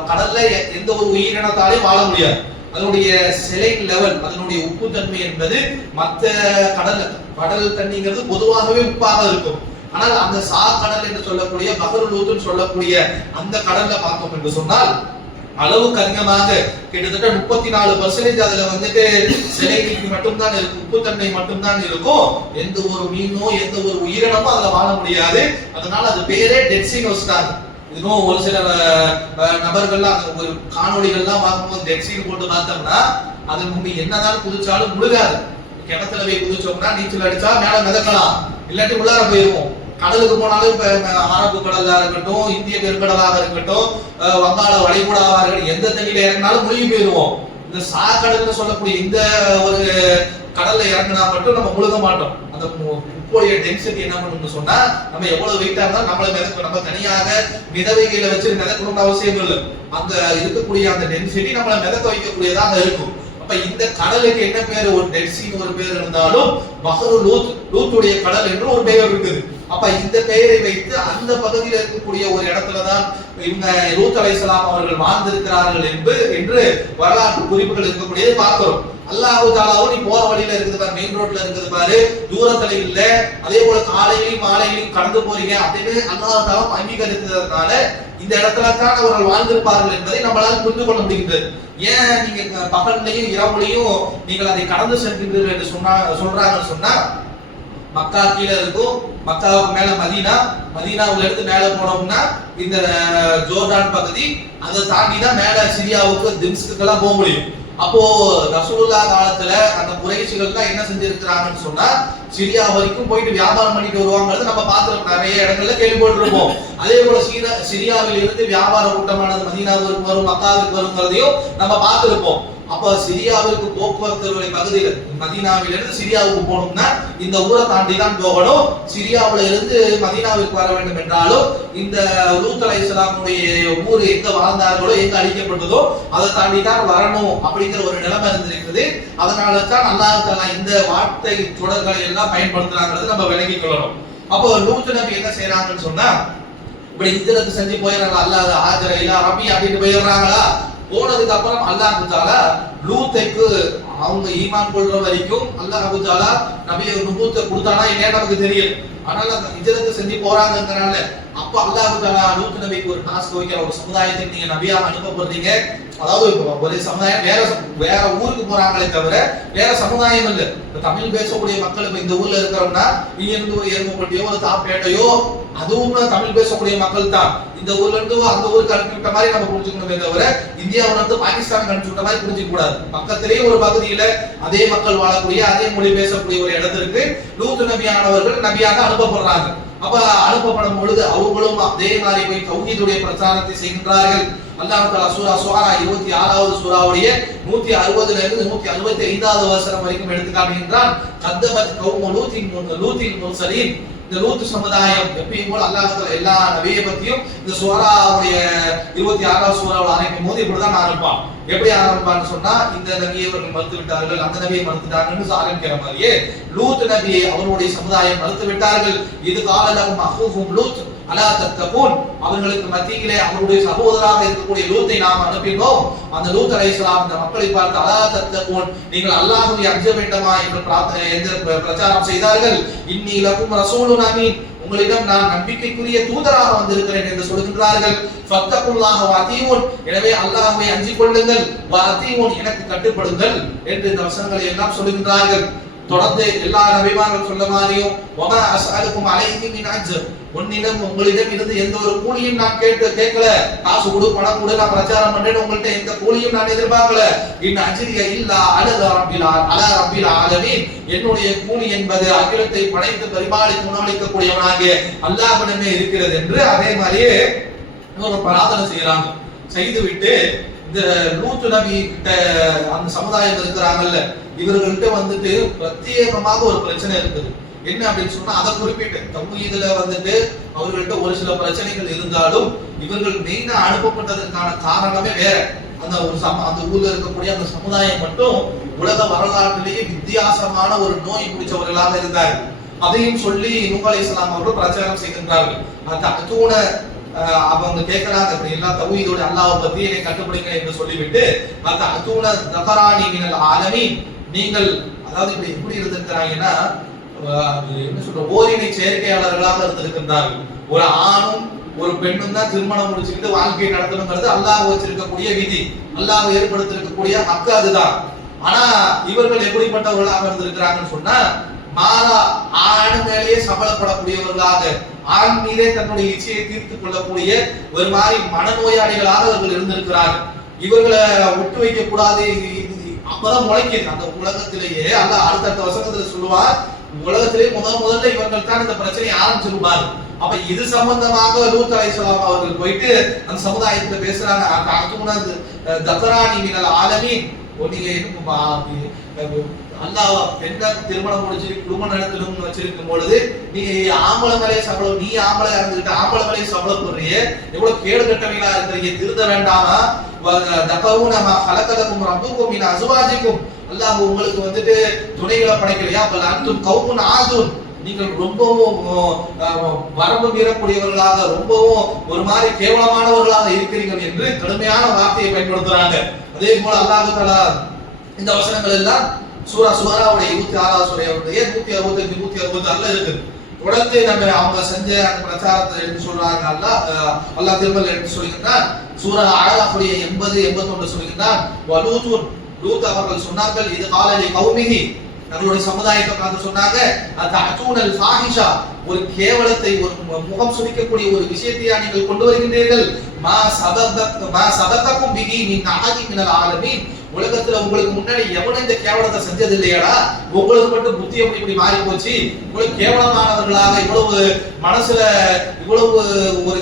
கடல்ல எந்த ஒரு உயிரினத்தாலையும் வாழ முடியாது. அதனுடைய செலைன் லெவல், அதனுடைய உப்பு தன்மை என்பது மற்ற கடல் தண்ணிங்கிறது பொதுவாகவே உப்பாக இருக்கும். ஆனால் அந்த சா கடல் என்று சொல்லக்கூடிய பஹ்ரு லூத்னு சொல்லக்கூடிய அந்த கடல்ல பார்த்தோம் என்று சொன்னால் அளவுக்கு அதிகமாக கிட்டத்தட்ட 34% அதுல வந்துட்டு சிலை நீக்கி மட்டும்தான் இருக்கும், உப்புத்தன்மை மட்டும்தான் இருக்கும். எந்த ஒரு மீனோ எந்த ஒரு உயிரினமோ அதுல வாழ முடியாது. அதனால அது பேரே டெட் சீன்னு வச்சுட்டாங்க. இன்னும் ஒரு சில நபர்கள்லாம் ஒரு காணொலிகள்லாம் பார்க்கும்போது டெட் சீன் போட்டு பார்த்தோம்னா அது முன்னாடி என்னதான் குதிச்சாலும் முழுகாது. கிணத்துல போய் குதிச்சோம்னா நீச்சல் அடிச்சா மேல மிதக்கலாம், இல்லாட்டி உள்ளார போயிருவோம். கடலுக்கு போனாலும் இப்ப அரபு கடலா இருக்கட்டும், இந்திய பெருங்கடலாக இருக்கட்டும், வங்காள வளைகுடாவாக இருக்கட்டும், எந்த தண்ணியில இறங்கினாலும் முழுகி போயிருவோம். இந்த சாக்கடல்னு சொல்லக்கூடிய இந்த ஒரு கடல்ல இறங்கினா மட்டும் நம்ம முழுக மாட்டோம். அந்த உப்போடைய டென்சிட்டி என்ன பண்ணணும்னு சொன்னா, நம்ம எவ்வளவு வெயிட்டா இருந்தாலும் நம்மள மிதக்கும். நம்ம தனியாக மிதவைகளை வச்சு மிதக்கணும்னு அவசியம் இல்லை. அங்க இருக்கக்கூடிய அந்த டென்சிட்டி நம்மள மிதக்க வைக்கக்கூடியதாக இருக்கும். அப்ப இந்த கடலுக்கு என்ன பேரு, ஒரு டெட் சீன்னு ஒரு பேர் இருந்தாலும் பஹ்ரு லூத், லூத்துடைய கடல் என்று ஒரு பெயர் இருக்குது. அப்ப இந்த பெயரை வைத்து அந்த பகுதியில் இருக்கக்கூடிய ஒரு இடத்துலதான் இவங்க லூத் அலைஹிஸ்ஸலாம் அவர்கள் வாழ்ந்திருக்கிறார்கள் என்று வரலாற்று குறிப்புகள் இருக்கக்கூடியதை பார்க்கிறோம். அல்லாஹ் தஆலாவும் நீ போற வழியில இருக்குது பாரு, மெயின் ரோட்ல இருக்குது பாரு, தூரத்துல இல்ல, அதே போல காலையிலும் மாலையிலும் கடந்து போறீங்க அப்படின்னு அல்லாஹ் தஆலா அங்கீகரித்ததனால இந்த இடத்துல தான் அவர்கள் வாழ்ந்திருப்பார்கள் என்பதை நம்மளால புரிந்து கொள்ள முடிகிறது. ஏன் நீங்க பகல்லையும் இரவுலையும் நீங்கள் அதை கடந்து செல்கின்றீர்கள் என்று சொல்றாங்கன்னு சொன்னா, மக்கா கீழே இருக்கும், மக்காவுக்கு மேல மதீனா, மதீனாவுல இருந்து மேல போனோம்னா இந்த ஜோர்டான் பகுதி, அதை தாண்டி தான் மேல சிரியாவுக்கு திம்ஸ்க்கு எல்லாம் போக முடியும். அப்போ ரசூலுல்லாஹ் காலத்துல அந்த குறைஷிகள் தான் என்ன செஞ்சிருக்கிறாங்கன்னு சொன்னா, சிரியா வரைக்கும் போயிட்டு வியாபாரம் பண்ணிட்டு வருவாங்கிறது நம்ம பார்த்திருக்கோம், நிறைய இடங்கள்ல கேள்விப்பட்டிருப்போம். அதே போல சிரியாவில் இருந்து வியாபார கூட்டமானது மதீனாவிற்கு வரும், மக்காவிற்கு வருங்கிறதையும் நம்ம பார்த்திருப்போம். அப்ப சிரியாவிற்கு போக்குவரத்து பகுதியில் மதீனாவிலிருந்து சிரியாவுக்கு போகணும்னா இந்த ஊரை தாண்டி தான் போகணும். சிரியாவில இருந்து மதீனாவிற்கு வர வேண்டும் என்றாலும் இந்த லூத் அலைஹிஸ்ஸலாமுடைய ஊர் எங்க வாழ்ந்தார்களோ எங்க அழிக்கப்பட்டதோ அதை தாண்டி தான் வரணும் அப்படிங்கிற ஒரு நிலைமை இருந்திருக்குது. அதனால தான் அல்லாஹ் தஆலா இந்த வார்த்தை தொடர்களை எல்லாம் பயன்படுத்துறாங்கிறது நம்ம விளங்கிக் கொள்ளணும். அப்போ லூத் நபி என்ன செய்யறாங்கன்னு சொன்னா, இப்படி ஹிஜ்ரத் செஞ்சு போயிடறாங்க, அல்லாஹ் ஹாஜர இலா ரப்பி அப்படின்னு போயிடுறாங்களா. போனதுக்கு அப்புறம் அல்லாஹ் தஆலா லூத்துக்கு அவங்க ஈமான் கொள்ற வரைக்கும் அல்லாஹ் தஆலா நபியை நுபுவத்தை கொடுத்தானா இல்லையா நமக்கு தெரியும். ஆனால் அந்த ஹிஜ்ரத் செஞ்சு போறாங்கங்கறனால அப்ப அல்லாஹ் தஆலா லூத் நபிக்கு ஒரு டாஸ்க் வைக்கிற, ஒரு சமுதாயத்துக்கு நீங்க நபியாக அனுப்ப போறீங்க. அதாவது ஒரு சமுதாயம் வேற ஊருக்கு போறாங்களே தவிர வேற சமுதாயம் இல்ல. தமிழ் பேசக்கூடிய மக்கள் இப்ப இந்த ஊர்ல இருக்கிறோம்னா இங்க இருந்து ஒரு எருமப்பட்டியோ ஒரு தாப்பேட்டையோ அதுவும் தமிழ் பேசக்கூடிய மக்கள் தான். இந்த ஊர்ல இருந்து அந்த ஊருக்கு அனுப்பிவிட்ட மாதிரி நம்ம புரிஞ்சுக்கணுமே தவிர இந்தியாவில இருந்து பாகிஸ்தான் அனுப்பிவிட்ட மாதிரி புரிஞ்சுக்க கூடாது. பக்கத்திலேயே ஒரு பகுதியில அதே மக்கள் வாழக்கூடிய அதே மொழி பேசக்கூடிய ஒரு இடத்திற்கு லூத் நபியானவர்கள் நபியாக அனுப்பப்படுறாங்க. அப்ப அனுப்பப்படும் பொழுது அவங்களும் அதே மாதிரி போய் தௌஹீதுடைய பிரச்சாரத்தை செய்கின்றார்கள். அல்லாஹ் தஆலா சூரா ஷுஆரா 26வது சூராவுடைய 160ல இருந்து 165வது வசனம் வரைக்கும் எடுத்து காட்டுகின்றான். கத்தபத் கௌமு லூத்தின் முர்சலீன். இந்த லூத் சமுதாயம் எப்பயும் போல அல்லாஹ் தஆலா எல்லா நபியை பத்தியும் இந்த சூராவுடைய 26வது சூராவில் ஆரம்பிக்கும் போது இப்படிதான் ஆரம்பிப்பான். எப்படி ஆரம்பிப்பான்னு சொன்னா, இந்த நபியை அவர்கள் மறுத்து விட்டார்கள், அந்த நபியை மறுத்துட்டாங்கன்னு ஆரம்பிக்கிற மாதிரியே லூத் நபியை அவருடைய சமுதாயம் மறுத்து விட்டார்கள். இது காலலகும் அஹூஹும் லூத் அலா தத்தகூன். அவர்களுக்கு மத்தியிலே அவருடைய சகோதரராக இருக்கக்கூடிய லூத்தை நாம் அனுப்பினோம். அந்த லூத் அலைஹிஸ்ஸலாம் இந்த மக்களை பார்த்து அலா தத்தகூன், நீங்கள் அல்லாஹ்வை அஞ்ச வேண்டுமா என்று பிரச்சாரம் செய்தார்கள். இன்னி லகும் ரசூலுன் அமீன், உங்களிடம் நான் நம்பிக்கைக்குரிய தூதராக வந்திருக்கிறேன் என்று சொல்கின்றார்கள். ஃபத்தகுல்லாஹ வஅதீஊன், எனவே அல்லாஹ்வை அஞ்சிக் கொள்ளுங்கள். வஅதீஊன், எனக்கு கட்டுப்படுங்கள் என்று இந்த வசனங்களை எல்லாம் சொல்கின்றார்கள். தொடர்ந்து எல்லா நபிமார்கள் சொல்ல மாதிரியும் வமா அஸ்அலுக்கும் அலைஹி மின் அஜ்ர், உங்களிடம் இருந்து எந்த ஒரு கூலியும் நான் கேட்கல. காசு கொடு, பணம் கொடு, நான் பிரச்சாரம் பண்றேன், உங்கள்ட்ட எந்த கூலியும் நான் எதிர்பார்க்கல. இன் அஜ்ரிய இல்லா அலா ரப்பில் ஆலமீன், என்னுடைய கூலி என்பது அகிலத்தை படைத்து பரிபாலித்து உணவளிக்கக்கூடியவனாக அல்லாஹ்விடமே இருக்கிறது என்று அதே மாதிரியே ஒரு பிரார்த்தனை செய்யறாங்க. செய்துவிட்டு இந்த லூத் நபி கிட்ட அந்த சமுதாயம் இருக்கிறாங்கல்ல, இவர்கள்ட்ட வந்துட்டு பிரத்யேகமாக ஒரு பிரச்சனை இருக்குது. என்ன அப்படின்னு சொன்னா, அதை குறிப்பிட்டு தௌஹீதுல வந்துட்டு அவர்கள்ட்ட ஒரு சில பிரச்சனைகள் இருந்தாலும் இவர்கள் மெயினா அனுப்பப்பட்டதற்கான காரணமே வேற. அந்த ஊர்ல இருக்கக்கூடிய அந்த சமுதாயம் மட்டும் உலக வரலாற்றிலேயே வித்தியாசமான ஒரு நோய் பிடிச்சவர்களாக இருந்தார்கள். அதையும் சொல்லி நூஹ் அலைஹிஸ்ஸலாம் அவர்கள் பிரச்சாரம் செய்கின்றார்கள். அவங்க கேட்கிறாங்க, அப்படி எல்லா தௌஹீதோட அல்லாஹ்வை பத்தி என்னை கட்டுப்படுங்க என்று சொல்லிவிட்டு தஃபரானி மினல் ஆலமீன், நீங்கள் அதாவது இப்படி எப்படி இருந்திருக்கிறாங்கன்னா என்ன சொல்ற ஓரினை சேர்க்கையாளர்களாக இருந்திருக்கின்றார்கள். ஒரு ஆணும் ஒரு பெண்ணும் தான் திருமணம் முடிச்சுக்கிட்டு வாழ்க்கையை நடத்தணுங்கிறது அல்லாஹ் வச்சிருக்கக்கூடிய விதி, அல்லாஹ் ஏற்படுத்திருக்கக்கூடிய ஹக்கு அதுதான். ஆனா இவர்கள் எப்படிப்பட்டவர்களாக இருந்திருக்கிறாங்கன்னு சொன்னா, மாறா ஆண் மேலேயே சபலப்படக்கூடியவர்களாக, ஆண் மீதே தன்னுடைய இச்சையை தீர்த்துக் கொள்ளக்கூடிய ஒரு மாதிரி மனநோயாளிகளாக அவர்கள் இருந்திருக்கிறார்கள். இவர்களை விட்டு வைக்க கூடாது, அப்பதான் முளைக்குது அந்த உலகத்திலேயே. அல்லாஹ் அடுத்த வசனத்துல சொல்லுவார், உலகத்திலேயே முதல்ல இவர்கள் தான் இந்த பிரச்சனையை ஆரம்பிச்சிருப்பாரு. அப்ப இது சம்பந்தமாக லூத் அலைஹிஸ்ஸலாம் அவர்கள் போயிட்டு அந்த சமுதாயத்துல பேசுறாங்க. தஃபரானி மினல் ஆலமீன், நீங்க அல்லாஹ் பெண்ணை திருமணம் முடிச்சு குடும்பம் நடத்தணும்னு வச்சிருக்கும் பொழுது நீங்க ஆம்பளை மேலே சபலம், நீ ஆம்பளையா இருந்துகிட்டு ஆம்பளை மேலே சபலம் போடுறீங்க, எவ்வளவு கேடு கட்டவங்களா இருக்கிறீங்க, திருந்த வேண்டாமா? தஃபரூனமா ஹலகலகும் ரப்புக்கும் மின் அஸ்வாஜிக்கும், அல்லாஹ் உங்களுக்கு வந்துட்டு துணைகளை படைக்கலையா? பல் அன்தும் கௌமுன் ஆதுன், நீங்கள் ரொம்பவும் வரம்பு மீறக்கூடியவர்களாக, ரொம்பவும் ஒரு மாதிரி கேவலமானவர்களாக இருக்கிறீர்கள் என்று கடுமையான வார்த்தையை பயன்படுத்துறாங்க. அதே போல அல்லாஹ் தஆலா இந்த வசனங்கள் எல்லாம் சூராவுடைய 26வது சூராவுடைய 165 166 இருக்கு. தொடர்ந்து நம்ம அவங்க செஞ்ச அந்த பிரச்சாரத்தை எடுத்து சொல்றாங்க. அல்லாஹ் திரும்ப எடுத்து சொல்லுகிறான். சூரா அஅராஃபுடைய 80 81 சொல்லுகிறான், வலூத்துன், லூத் அவர்கள் சொன்னார்கள், இது காலலி கௌமிஹி, நம்மளுடைய சமுதாயத்தை பார்த்து சொன்னாங்க, அத்தூனல் ஃபாஹிஷா, ஒரு கேவலத்தை, ஒரு முகம் சுளிக்கக்கூடிய ஒரு விஷயத்தை நீங்கள் கொண்டு வருகின்றீர்கள். மா சபகக்கும் பிஹி மின் அஹதி மினல் ஆலமீன், உலகத்துல உங்களுக்கு முன்னாடி எவனும் இந்த கேவலத்தை செஞ்சது இல்லையாடா? உங்களுக்கு மட்டும் புத்தி எப்படி மாறி போச்சு? உங்களுக்கு கேவலமானவர்களாக, இவ்வளவு மனசுல இவ்வளவு ஒரு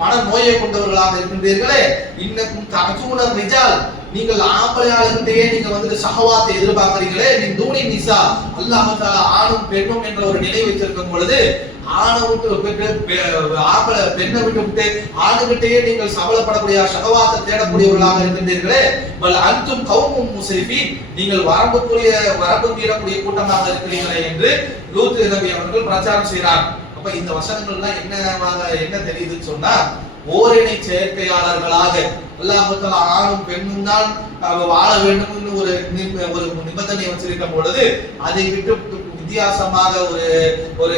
மன நோயை கொண்டவர்களாக இருக்கின்றீர்களே. இன்னக்கும் தஅஜூன ரிஜால், நீங்கள் ஆம்பளையாளர்கிட்டயே நீங்க வந்துட்டு ஷஹவாத்தை எதிர்பார்க்கறீங்களே, நீ தூணி நிசா, அல்லாஹ் தஆலா ஆணும் பெண்ணும் என்ற ஒரு நிலை வச்சிருக்கும் பொழுது ஆணை விட்டு ஆம்பளை பெண்ணை விட்டு ஆணுகிட்டயே நீங்கள் சபலப்படக்கூடிய ஷஹவாத்தை தேடக்கூடியவர்களாக இருக்கின்றீர்களே, பல் அன்தும் கௌமும் முஸ்ரிஃபீன், நீங்கள் வரம்பு மீறக்கூடிய கூட்டமாக இருக்கிறீர்களே என்று லூத் நபி அவர்கள் பிரச்சாரம் செய்கிறார். அப்ப இந்த வசனங்கள்லாம் என்ன தெரியுதுன்னு சொன்னா, ஓரினை சேர்க்கையாளர்களாக அல்லாஹ் தஆலா ஆணும் பெண்ணும் தான் வாழ வேண்டும் ஒரு நிபந்தனை வச்சிருக்கும் பொழுது அதை விட்டு வித்தியாசமாக ஒரு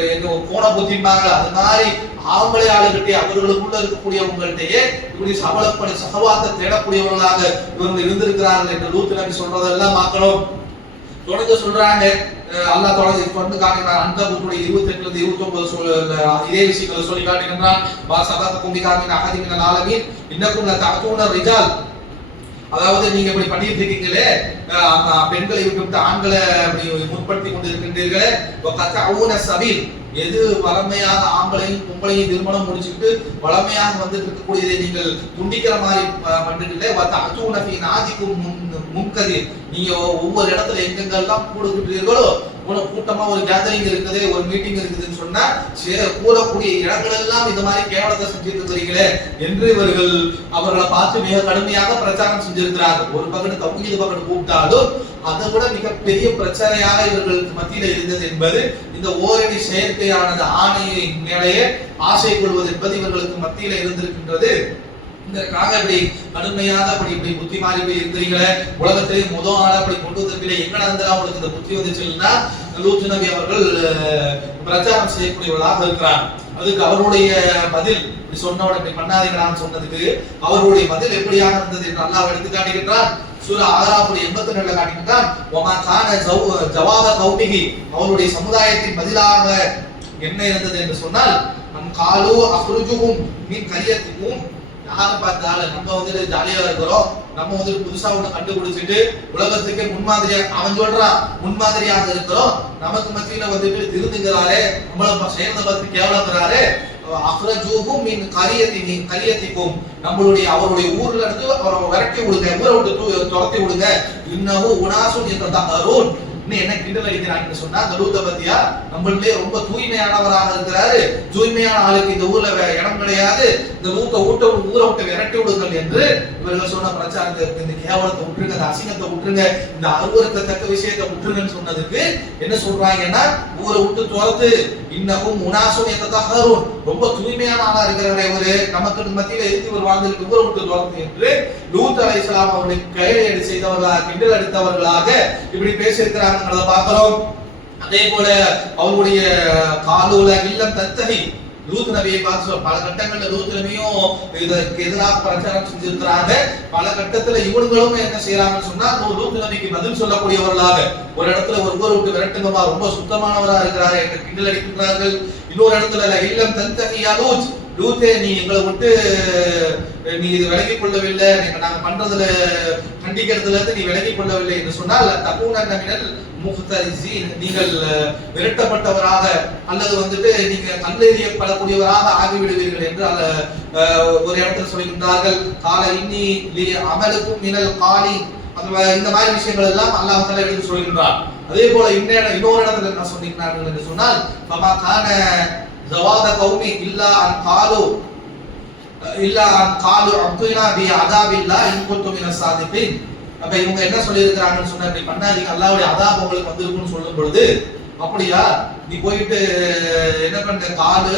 கோண புத்திம்பாங்க, அது மாதிரி ஆம்பளை ஆளுகிட்டே அவர்களுக்குள்ள இருக்கக்கூடிய உங்கள்கிட்டயே இப்படி சபலப்படி சகவாத்தை தேடக்கூடியவர்களாக இவர்கள் இருந்திருக்கிறார்கள் என்று லூத் நபி சொல்றதெல்லாம் பார்க்கணும். தொடர்ந்து சொல்றாங்க, அல்லாஹ் தொடர்ந்து காட்டுகிறார். அன்கபூத்துடைய 28 ல இருந்து 29 இதே விஷயங்களை சொல்லி காட்டுகின்றான். வாசகத்துக்கும் பிகாமின் அகதிமின் ஆலமீன் இன்னக்கும் லதஅதூன ரிஜால், அதாவது நீங்க இப்படி பண்ணிட்டு இருக்கீங்களே, பெண்களை விட்டு ஆண்களை அப்படி முற்படுத்தி கொண்டு இருக்கின்றீர்களே, வகதஊன சபீல், எது வளமையாக ஆண்களையும் பொம்பளையும் திருமணம் முடிச்சுட்டு வளமையாக வந்து இருக்கக்கூடியதை நீங்கள் துண்டிக்கிற மாதிரி பண்ணிட்டு வதஅதூன ஃபீ நாதிக்கும் முன்கதிர், நீங்க ஒவ்வொரு இடத்துல எங்கெங்கெல்லாம் கூடுகின்றீர்களோ, கூட்டமா ஒரு கேதரிங் இருக்குது, ஒரு மீட்டிங் இருக்குதுன்னு சொன்னா கூடக்கூடிய இடங்கள் எல்லாம் இந்த மாதிரி கேவலத்தை செஞ்சுட்டு இருக்கிறீங்களே என்று அவர்களை பார்த்து மிக கடுமையாக பிரச்சாரம் செஞ்சிருக்கிறார்கள். ஒரு பக்கத்து தௌஹீத் பக்கத்து கூப்பிட்டாலும் அதை விட மிகப்பெரிய பிரச்சனையாக இவர்களுக்கு மத்தியில இருந்தது என்பது இந்த ஓரணி செயற்கையானது ஆணையை மேலேயே ஆசை கொள்வது என்பது இவர்களுக்கு மத்தியில இருந்திருக்கின்றது. இதற்காக இப்படி கடுமையாக இப்படி புத்தி மாறி போய் இருக்கிறீங்களே, உலகத்திலேயே முதல் ஆளா அப்படி கொண்டு வந்திருக்கீங்களே, எங்கடா இருந்தாலும் அவங்களுக்கு இந்த புத்தி வந்துச்சுன்னா லூத் நபி அவர்கள் பிரச்சாரம் செய்யக்கூடியவர்களாக இருக்கிறார். அதுக்கு அவருடைய பதில் சொன்ன உடனே பண்ணாதீங்களான்னு சொன்னதுக்கு அவருடைய பதில் எப்படியாக இருந்தது என்று அல்லாஹ் எடுத்து காட்டுகின்றார். சூரா ஆராஃபுடைய 82ல காட்டுகின்றார். வமா கான ஜவாப கௌமிஹி, அவருடைய சமுதாயத்தின் பதிலாக என்ன இருந்தது என்று சொன்னால், அன் காலு அக்ருஜுஹும் மின் கரியத்திக்கும், யாரை பார்த்தாலும் நம்ம வந்துட்டு ஜாலியா இருக்கிறோம், நம்ம வந்துட்டு புதுசா ஒண்ணு கண்டுபிடிச்சிட்டு உலகத்துக்கே முன்மாதிரியா, அவன் சொல்றான் முன்மாதிரியாக இருக்கிறோம், நமக்கு மத்தியில வந்துட்டு திருந்துங்கிறாரே, நம்மள சேர்ந்த பார்த்து கேவலங்கிறாரே, அக்ரஜூஹும் மின் கரியத்திக்கும், அவருடைய ஊர்ல இருந்து அவரை விரட்டி விடுங்க, ஊரை விட்டு துரத்தி விடுங்க, இன்னஹு உனாசுன் யதஹரூன், என்ன கிண்டல் அடிக்கிறாங்கன்னு சொன்னா, அந்த லூத்த பத்தியா நம்மளே ரொம்ப தூய்மையானவராக இருக்கிறாரு, தூய்மையான ஆளுக்கு இந்த ஊர்ல இடம் கிடையாது, இந்த ஊரை விட்டு விரட்டி விடுங்கள் என்று இவர்கள் சொன்ன பிரச்சாரத்தை, இந்த கேவலத்தை விட்டுருங்க, இந்த அசிங்கத்தை விட்டுருங்க, இந்த அருவருக்கத்தக்க விஷயத்தை விட்டுருங்கன்னு சொன்னதுக்கு என்ன சொல்றாங்கன்னா, ஊரை விட்டு துரத்து, இன்னகும் உனாசுன் யதஹரூன், ரொம்ப தூய்மையான ஆளா இருக்கிறவரை ஒரு நமக்கு மத்தியில இருந்து ஒரு வாழ்ந்துட்டு ஊரை விட்டு துரத்து என்று லூத் அலைஹிஸ்ஸலாம் அவருடைய கையெழு செய்தவர்களாக, கிண்டல் அடித்தவர்களாக இப்படி பேசியிருக்கிறாங்க பார்க்கிறோம். அதே போல அவருடைய காலூல இல்லம் தத்தகி, லூத் நபியை பார்த்து பல கட்டங்கள்ல லூத் நபியும் இதற்கு எதிராக பிரச்சாரம் செஞ்சிருக்கிறாங்க. பல கட்டத்துல இவங்களும் என்ன செய்யறாங்கன்னு சொன்னா, லூத் நபிக்கு பதில் சொல்லக்கூடியவர்களாக ஒரு இடத்துல ஒரு ஊரை விட்டு விரட்டுங்கம்மா, ரொம்ப சுத்தமானவரா இருக்கிறாரு என்று கிண்டல் அடிக்கிறார்கள். இன்னொரு இடத்துல இல்லம் தத்தகியா லூத், லூத்தே நீ எங்களை விட்டு நீ இது விலகிக் கொள்ளவில்லை, நாங்க பண்றதுல கண்டிக்கிறதுல இருந்து நீ விலகிக் கொள்ளவில்லை என்று சொன்னால் தகூனன்ன மினல் முஹ்தரிஸீன், நீங்கள் விரட்டப்பட்டவராக அல்லது வந்துட்டு நீங்க கல்லெறியப்படக்கூடியவராக ஆகிவிடுவீர்கள் என்று ஒரு இடத்துல சொல்கின்றார்கள். கால இன்னி லி அமலுக்கும் மினல் காலி, இந்த மாதிரி விஷயங்கள் எல்லாம் அல்லாஹ் தஆலா எடுத்து சொல்கின்றார். அதே போல இன்னொரு இடத்துல என்ன சொல்லிக்கிறார்கள் என்று சொன்னால், ஃபமா கான ஜவாத கௌமி இல்லா அன் காலு அப்துனா பி அதாபில்லாஹ் இன் குன்தும் மினஸ் சாதிகீன். அப்ப இவங்க என்ன சொல்லி இருக்காங்கன்னு சொன்னா, இப்படி பண்ணாதீங்க, அல்லாஹ்வுடைய அதாப் உங்களுக்கு வந்திருக்குன்னு சொல்லும் பொழுது, அப்படியா நீ போயிட்டு என்ன பண்ண, காலு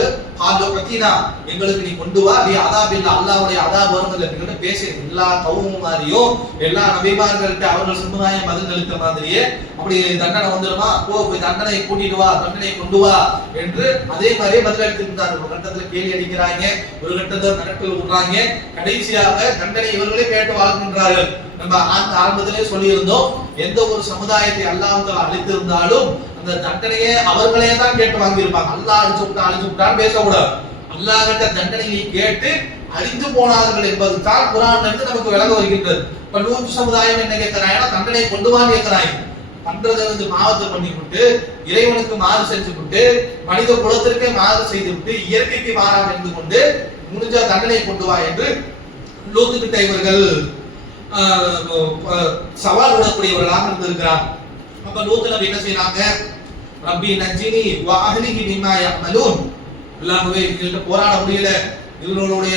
கத்தினா எங்களுக்கு நீ கொண்டு வா, நீ அதாபில்ல அல்லாஹ்வுடைய அதாப் வரும்னு பேசி எல்லா கவுமும் மாதிரியும் எல்லா நபிமார்கள்ட்ட அவர்கள் சமுதாயம் பதிலளித்த மாதிரியே அப்படி தண்டனை வந்துடுமா, போய் தண்டனை கூட்டிட்டு வா, தண்டனை கொண்டு வா என்று அதே மாதிரியே பதிலளித்திருந்தார்கள். ஒரு கட்டத்துல கேள்வி அடிக்கிறாங்க, ஒரு கட்டத்துல மிரட்டல் விடுறாங்க, கடைசியாக தண்டனை இவர்களே கேட்டு வாழ்கின்றார்கள். நம்ம ஆரம்பத்திலே சொல்லியிருந்தோம், எந்த ஒரு சமுதாயத்தை அல்லாஹ் தஆலா அளித்திருந்தாலும் அந்த தண்டனையே அவர்களே தான் கேட்டு வாங்கியிருப்பாங்க. அல்லாஹ் அழிச்சு விட்டான்னு பேசக்கூடாது, அல்லாஹ் கிட்ட தண்டனையை கேட்டு அழிந்து போனார்கள் என்பது தான் குர்ஆன்ல இருந்து நமக்கு விளங்க வருகின்றது. இப்ப லூத் சமுதாயம் என்ன கேட்கிறாங்கன்னா, தண்டனை கொண்டு வான்னு கேட்கிறாங்க. பண்றதை வந்து மாவத்தை பண்ணிவிட்டு, இறைவனுக்கு மாறு செஞ்சு விட்டு, மனித குலத்திற்கே மாறு செய்து விட்டு, இயற்கைக்கு மாறாக இருந்து கொண்டு முடிஞ்ச தண்டனை கொண்டு வா என்று லூத் கிட்ட இவர்கள் சவால் விடக்கூடியவர்களாக இருந்திருக்கிறார். அப்ப லூத் நபி என்ன செய்யறாங்க, ரப்பி நஜ்ஜினி வ அஹ்லிஹி மிம்மா யஅமலூன், அல்லாஹ்வே இவங்கள்ட்ட போராட முடியல, இவங்களுடைய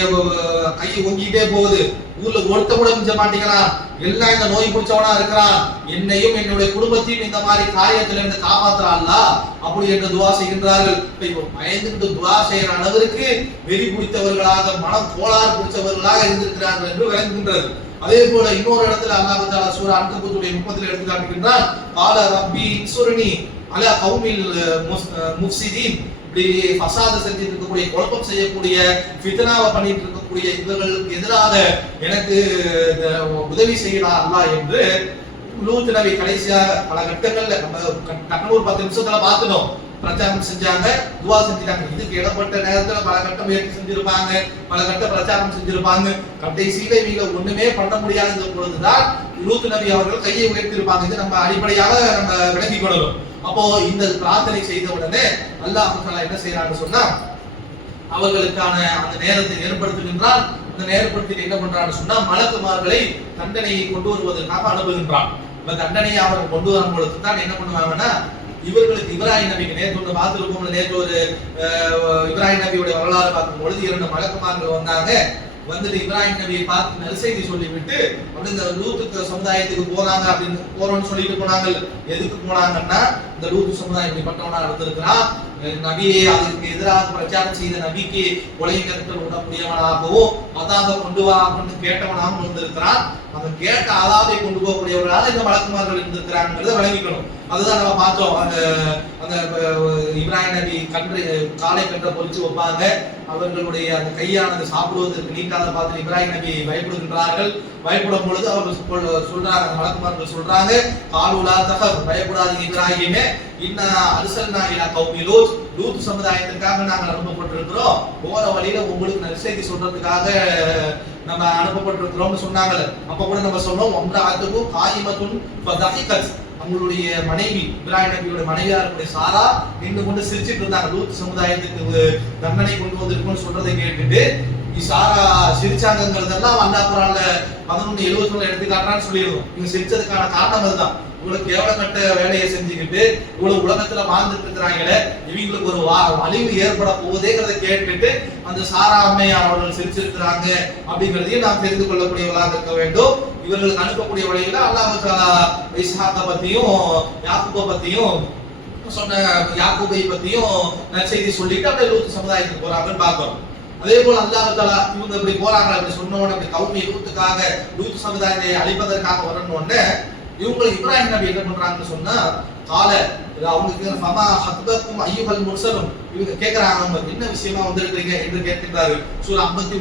கை ஒங்கிட்டே போகுது, ஊர்ல ஒருத்த கூட மிஞ்ச மாட்டேங்கிறான், எல்லாம் இந்த நோய் பிடிச்சவனா இருக்கிறான், என்னையும் என்னுடைய குடும்பத்தையும் இந்த மாதிரி காரியத்துல இருந்து காப்பாத்துறா அல்லாஹ் அப்படி என்று துவா செய்கின்றார்கள். இப்போ பயந்துட்டு துவா செய்யற அளவிற்கு வெறி பிடித்தவர்களாக, மனம் கோளாறு பிடிச்சவர்களாக இருந்திருக்கிறார்கள் என்று விளங்குகின்றது. அதே போல இன்னொரு இடத்துல அல்லாஹ் தஆலா சூரா அன்கபூத்துடைய 30 எடுத்து காட்டுகின்றான், கால ரப்பி இன்சுர்னி அலா கௌமில் முஃப்ஸிதீன், இப்படி ஃபசாத செஞ்சிட்டு இருக்கக்கூடிய, குழப்பம் செய்யக்கூடிய, ஃபித்னாவை பண்ணிட்டு இருக்கக்கூடிய இவர்களுக்கு எதிராக எனக்கு உதவி செய்யலாம் அல்லாஹ் என்று லூத் நபி கடைசியாக பல கட்டங்கள்ல நம்ம டக்குனு 10 நிமிஷத்துல பார்த்துட்டோம். பிரச்சாரம் செஞ்சாங்க, துவா செஞ்சாங்க. இதுக்கு இடப்பட்ட நேரத்துல பல கட்ட முயற்சி செஞ்சிருப்பாங்க, பல கட்ட பிரச்சாரம் செஞ்சிருப்பாங்க. கடைசியில இவங்க ஒண்ணுமே பண்ண முடியாத பொழுதுதான் லூத் நபி அவர்கள் கையை உயர்த்திருப்பாங்க. இது நம்ம அடிப்படையாக நம்ம விளங்கிக் கொள்ளணும். அப்போ இந்த பிரார்த்தனை செய்த உடனே அல்லாஹ் என்ன செய்யறான்னு சொன்னா, அவர்களுக்கான அந்த நேரத்தை ஏற்படுத்துகின்றான். அந்த நேரப்படுத்தி என்ன பண்றான்னு சொன்னா, மலக்குமார்களை தண்டனையை கொண்டு வருவதற்காக அனுப்புகின்றான். தண்டனையை அவர்கள் கொண்டு வரும் பொழுது தான் என்ன பண்ணுவாங்கன்னா, இவர்களுக்கு இப்ராஹிம் நபிக்கு நேற்று ஒன்று பார்த்துருப்போம். நேற்று ஒரு இப்ராஹிம் நபியுடைய வரலாறு பார்க்கும் பொழுது 2 மலக்குமார்கள் வந்தாங்க. வந்துட்டு இப்ராஹிம் நபியை பார்த்து நற்செய்தி சொல்லிவிட்டு அப்படி இந்த லூத்து சமுதாயத்துக்கு போனாங்க. அப்படின்னு போறோம்னு சொல்லிட்டு போனாங்க. எதுக்கு போனாங்கன்னா, இந்த லூத்து சமுதாயம் இப்படிப்பட்டவனா நடந்திருக்கிறான், நபியை அதுக்கு எதிராக பிரச்சாரம் செய்த நபிக்கு கொலை கருத்தல் விடக்கூடியவனாகவும் அதாக கொண்டு வா அப்படின்னு கேட்டவனாகவும் இருந்திருக்கிறான். அதை கேட்ட அதாவை கொண்டு போகக்கூடியவர்களாக இந்த வழக்குமார்கள் இருந்திருக்கிறாங்கிறத விளங்கிக்கணும். அதுதான் நம்ம பார்த்தோம். அந்த இப்ராஹிம் நபி காலை கன்றை பொறிச்சு வைப்பாங்க. அவர்களுடைய அந்த கையானது சாப்பிடுவதற்கு நீட்டாத பார்த்து இப்ராஹிம் நபி பயப்படுகின்றார்கள். பயப்படும் பொழுது அவர்கள் சொல்றாங்க, அந்த வழக்குமார்கள் சொல்றாங்க, காலுலா தகவ், பயப்படாதீங்க இப்ராஹிமே, இன்ன அர்சல்னா இலா கௌமி லூத், லூத் சமுதாயத்திற்காக நாங்கள் அனுப்பப்பட்டிருக்கிறோம், போற வழியில உங்களுக்கு நற்செய்தி சொல்றதுக்காக நம்ம அனுப்பப்பட்டிருக்கிறோம்னு சொன்னாங்கல்ல. அப்ப கூட நம்ம சொன்னோம், ஒன்றாத்துக்கும் காயிமத்துன் ஃபதஹிகத், அவங்களுடைய மனைவி இப்ராஹிம் நபியோட மனைவியா இருக்கக்கூடிய சாரா நின்று கொண்டு சிரிச்சிட்டு இருந்தாங்க. லூத் சமுதாயத்துக்கு தண்டனை கொண்டு வந்திருக்கும்னு சொல்றதை கேட்டுட்டு சாரா சிரிச்சாங்கிறதெல்லாம் அல்லாஹ் குர்ஆன்ல 11:71 எடுத்து காட்டுறான்னு சொல்லிடுவோம். இவங்க சிரிச்சதுக்கான காரணம் அதுதான். இவங்களுக்கு எவ்வளவு கட்ட வேலையை செஞ்சுக்கிட்டு இவ்வளவு உலகத்துல வாழ்ந்துட்டு இருக்கிறாங்களே, இவங்களுக்கு ஒரு அழிவு ஏற்பட போகுதேங்கிறத கேட்டுட்டு அந்த சாரா அம்மையார் அவர்கள் சிரிச்சிருக்கிறாங்க அப்படிங்கிறதையும் நாம் தெரிந்து கொள்ளக்கூடியவர்களாக இருக்க வேண்டும். இவர்களுக்கு அனுப்பக்கூடிய வழியில அல்லாஹ் தஆலா இஸ்ஹாக்க பத்தியும் யாக்கூபை பத்தியும் சொன்ன, யாக்கூபை பத்தியும் நற்செய்தி சொல்லிட்டு அப்படியே லூத் சமுதாயத்துக்கு போறாங்கன்னு பார்க்கிறோம். அதே போல அல்லாஹ் தஆலா இவங்க இப்படி போறாங்க அப்படி சொன்ன உடனே கௌமி லூத்துக்காக, லூத் சமுதாயத்தை அழிப்பதற்காக வரணும்னு இவங்களுக்கு இப்ராஹிம் நபி என்ன பண்றாங்கன்னு சொன்னா, கால அவங்களுக்கு ஃபமா ஹத்பக்கும் அய்யுஹல் முர்சலும், இவங்க கேக்குறாங்க, அவங்க என்ன விஷயமா வந்திருக்கீங்க என்று கேட்கிறார்கள். சூரா 51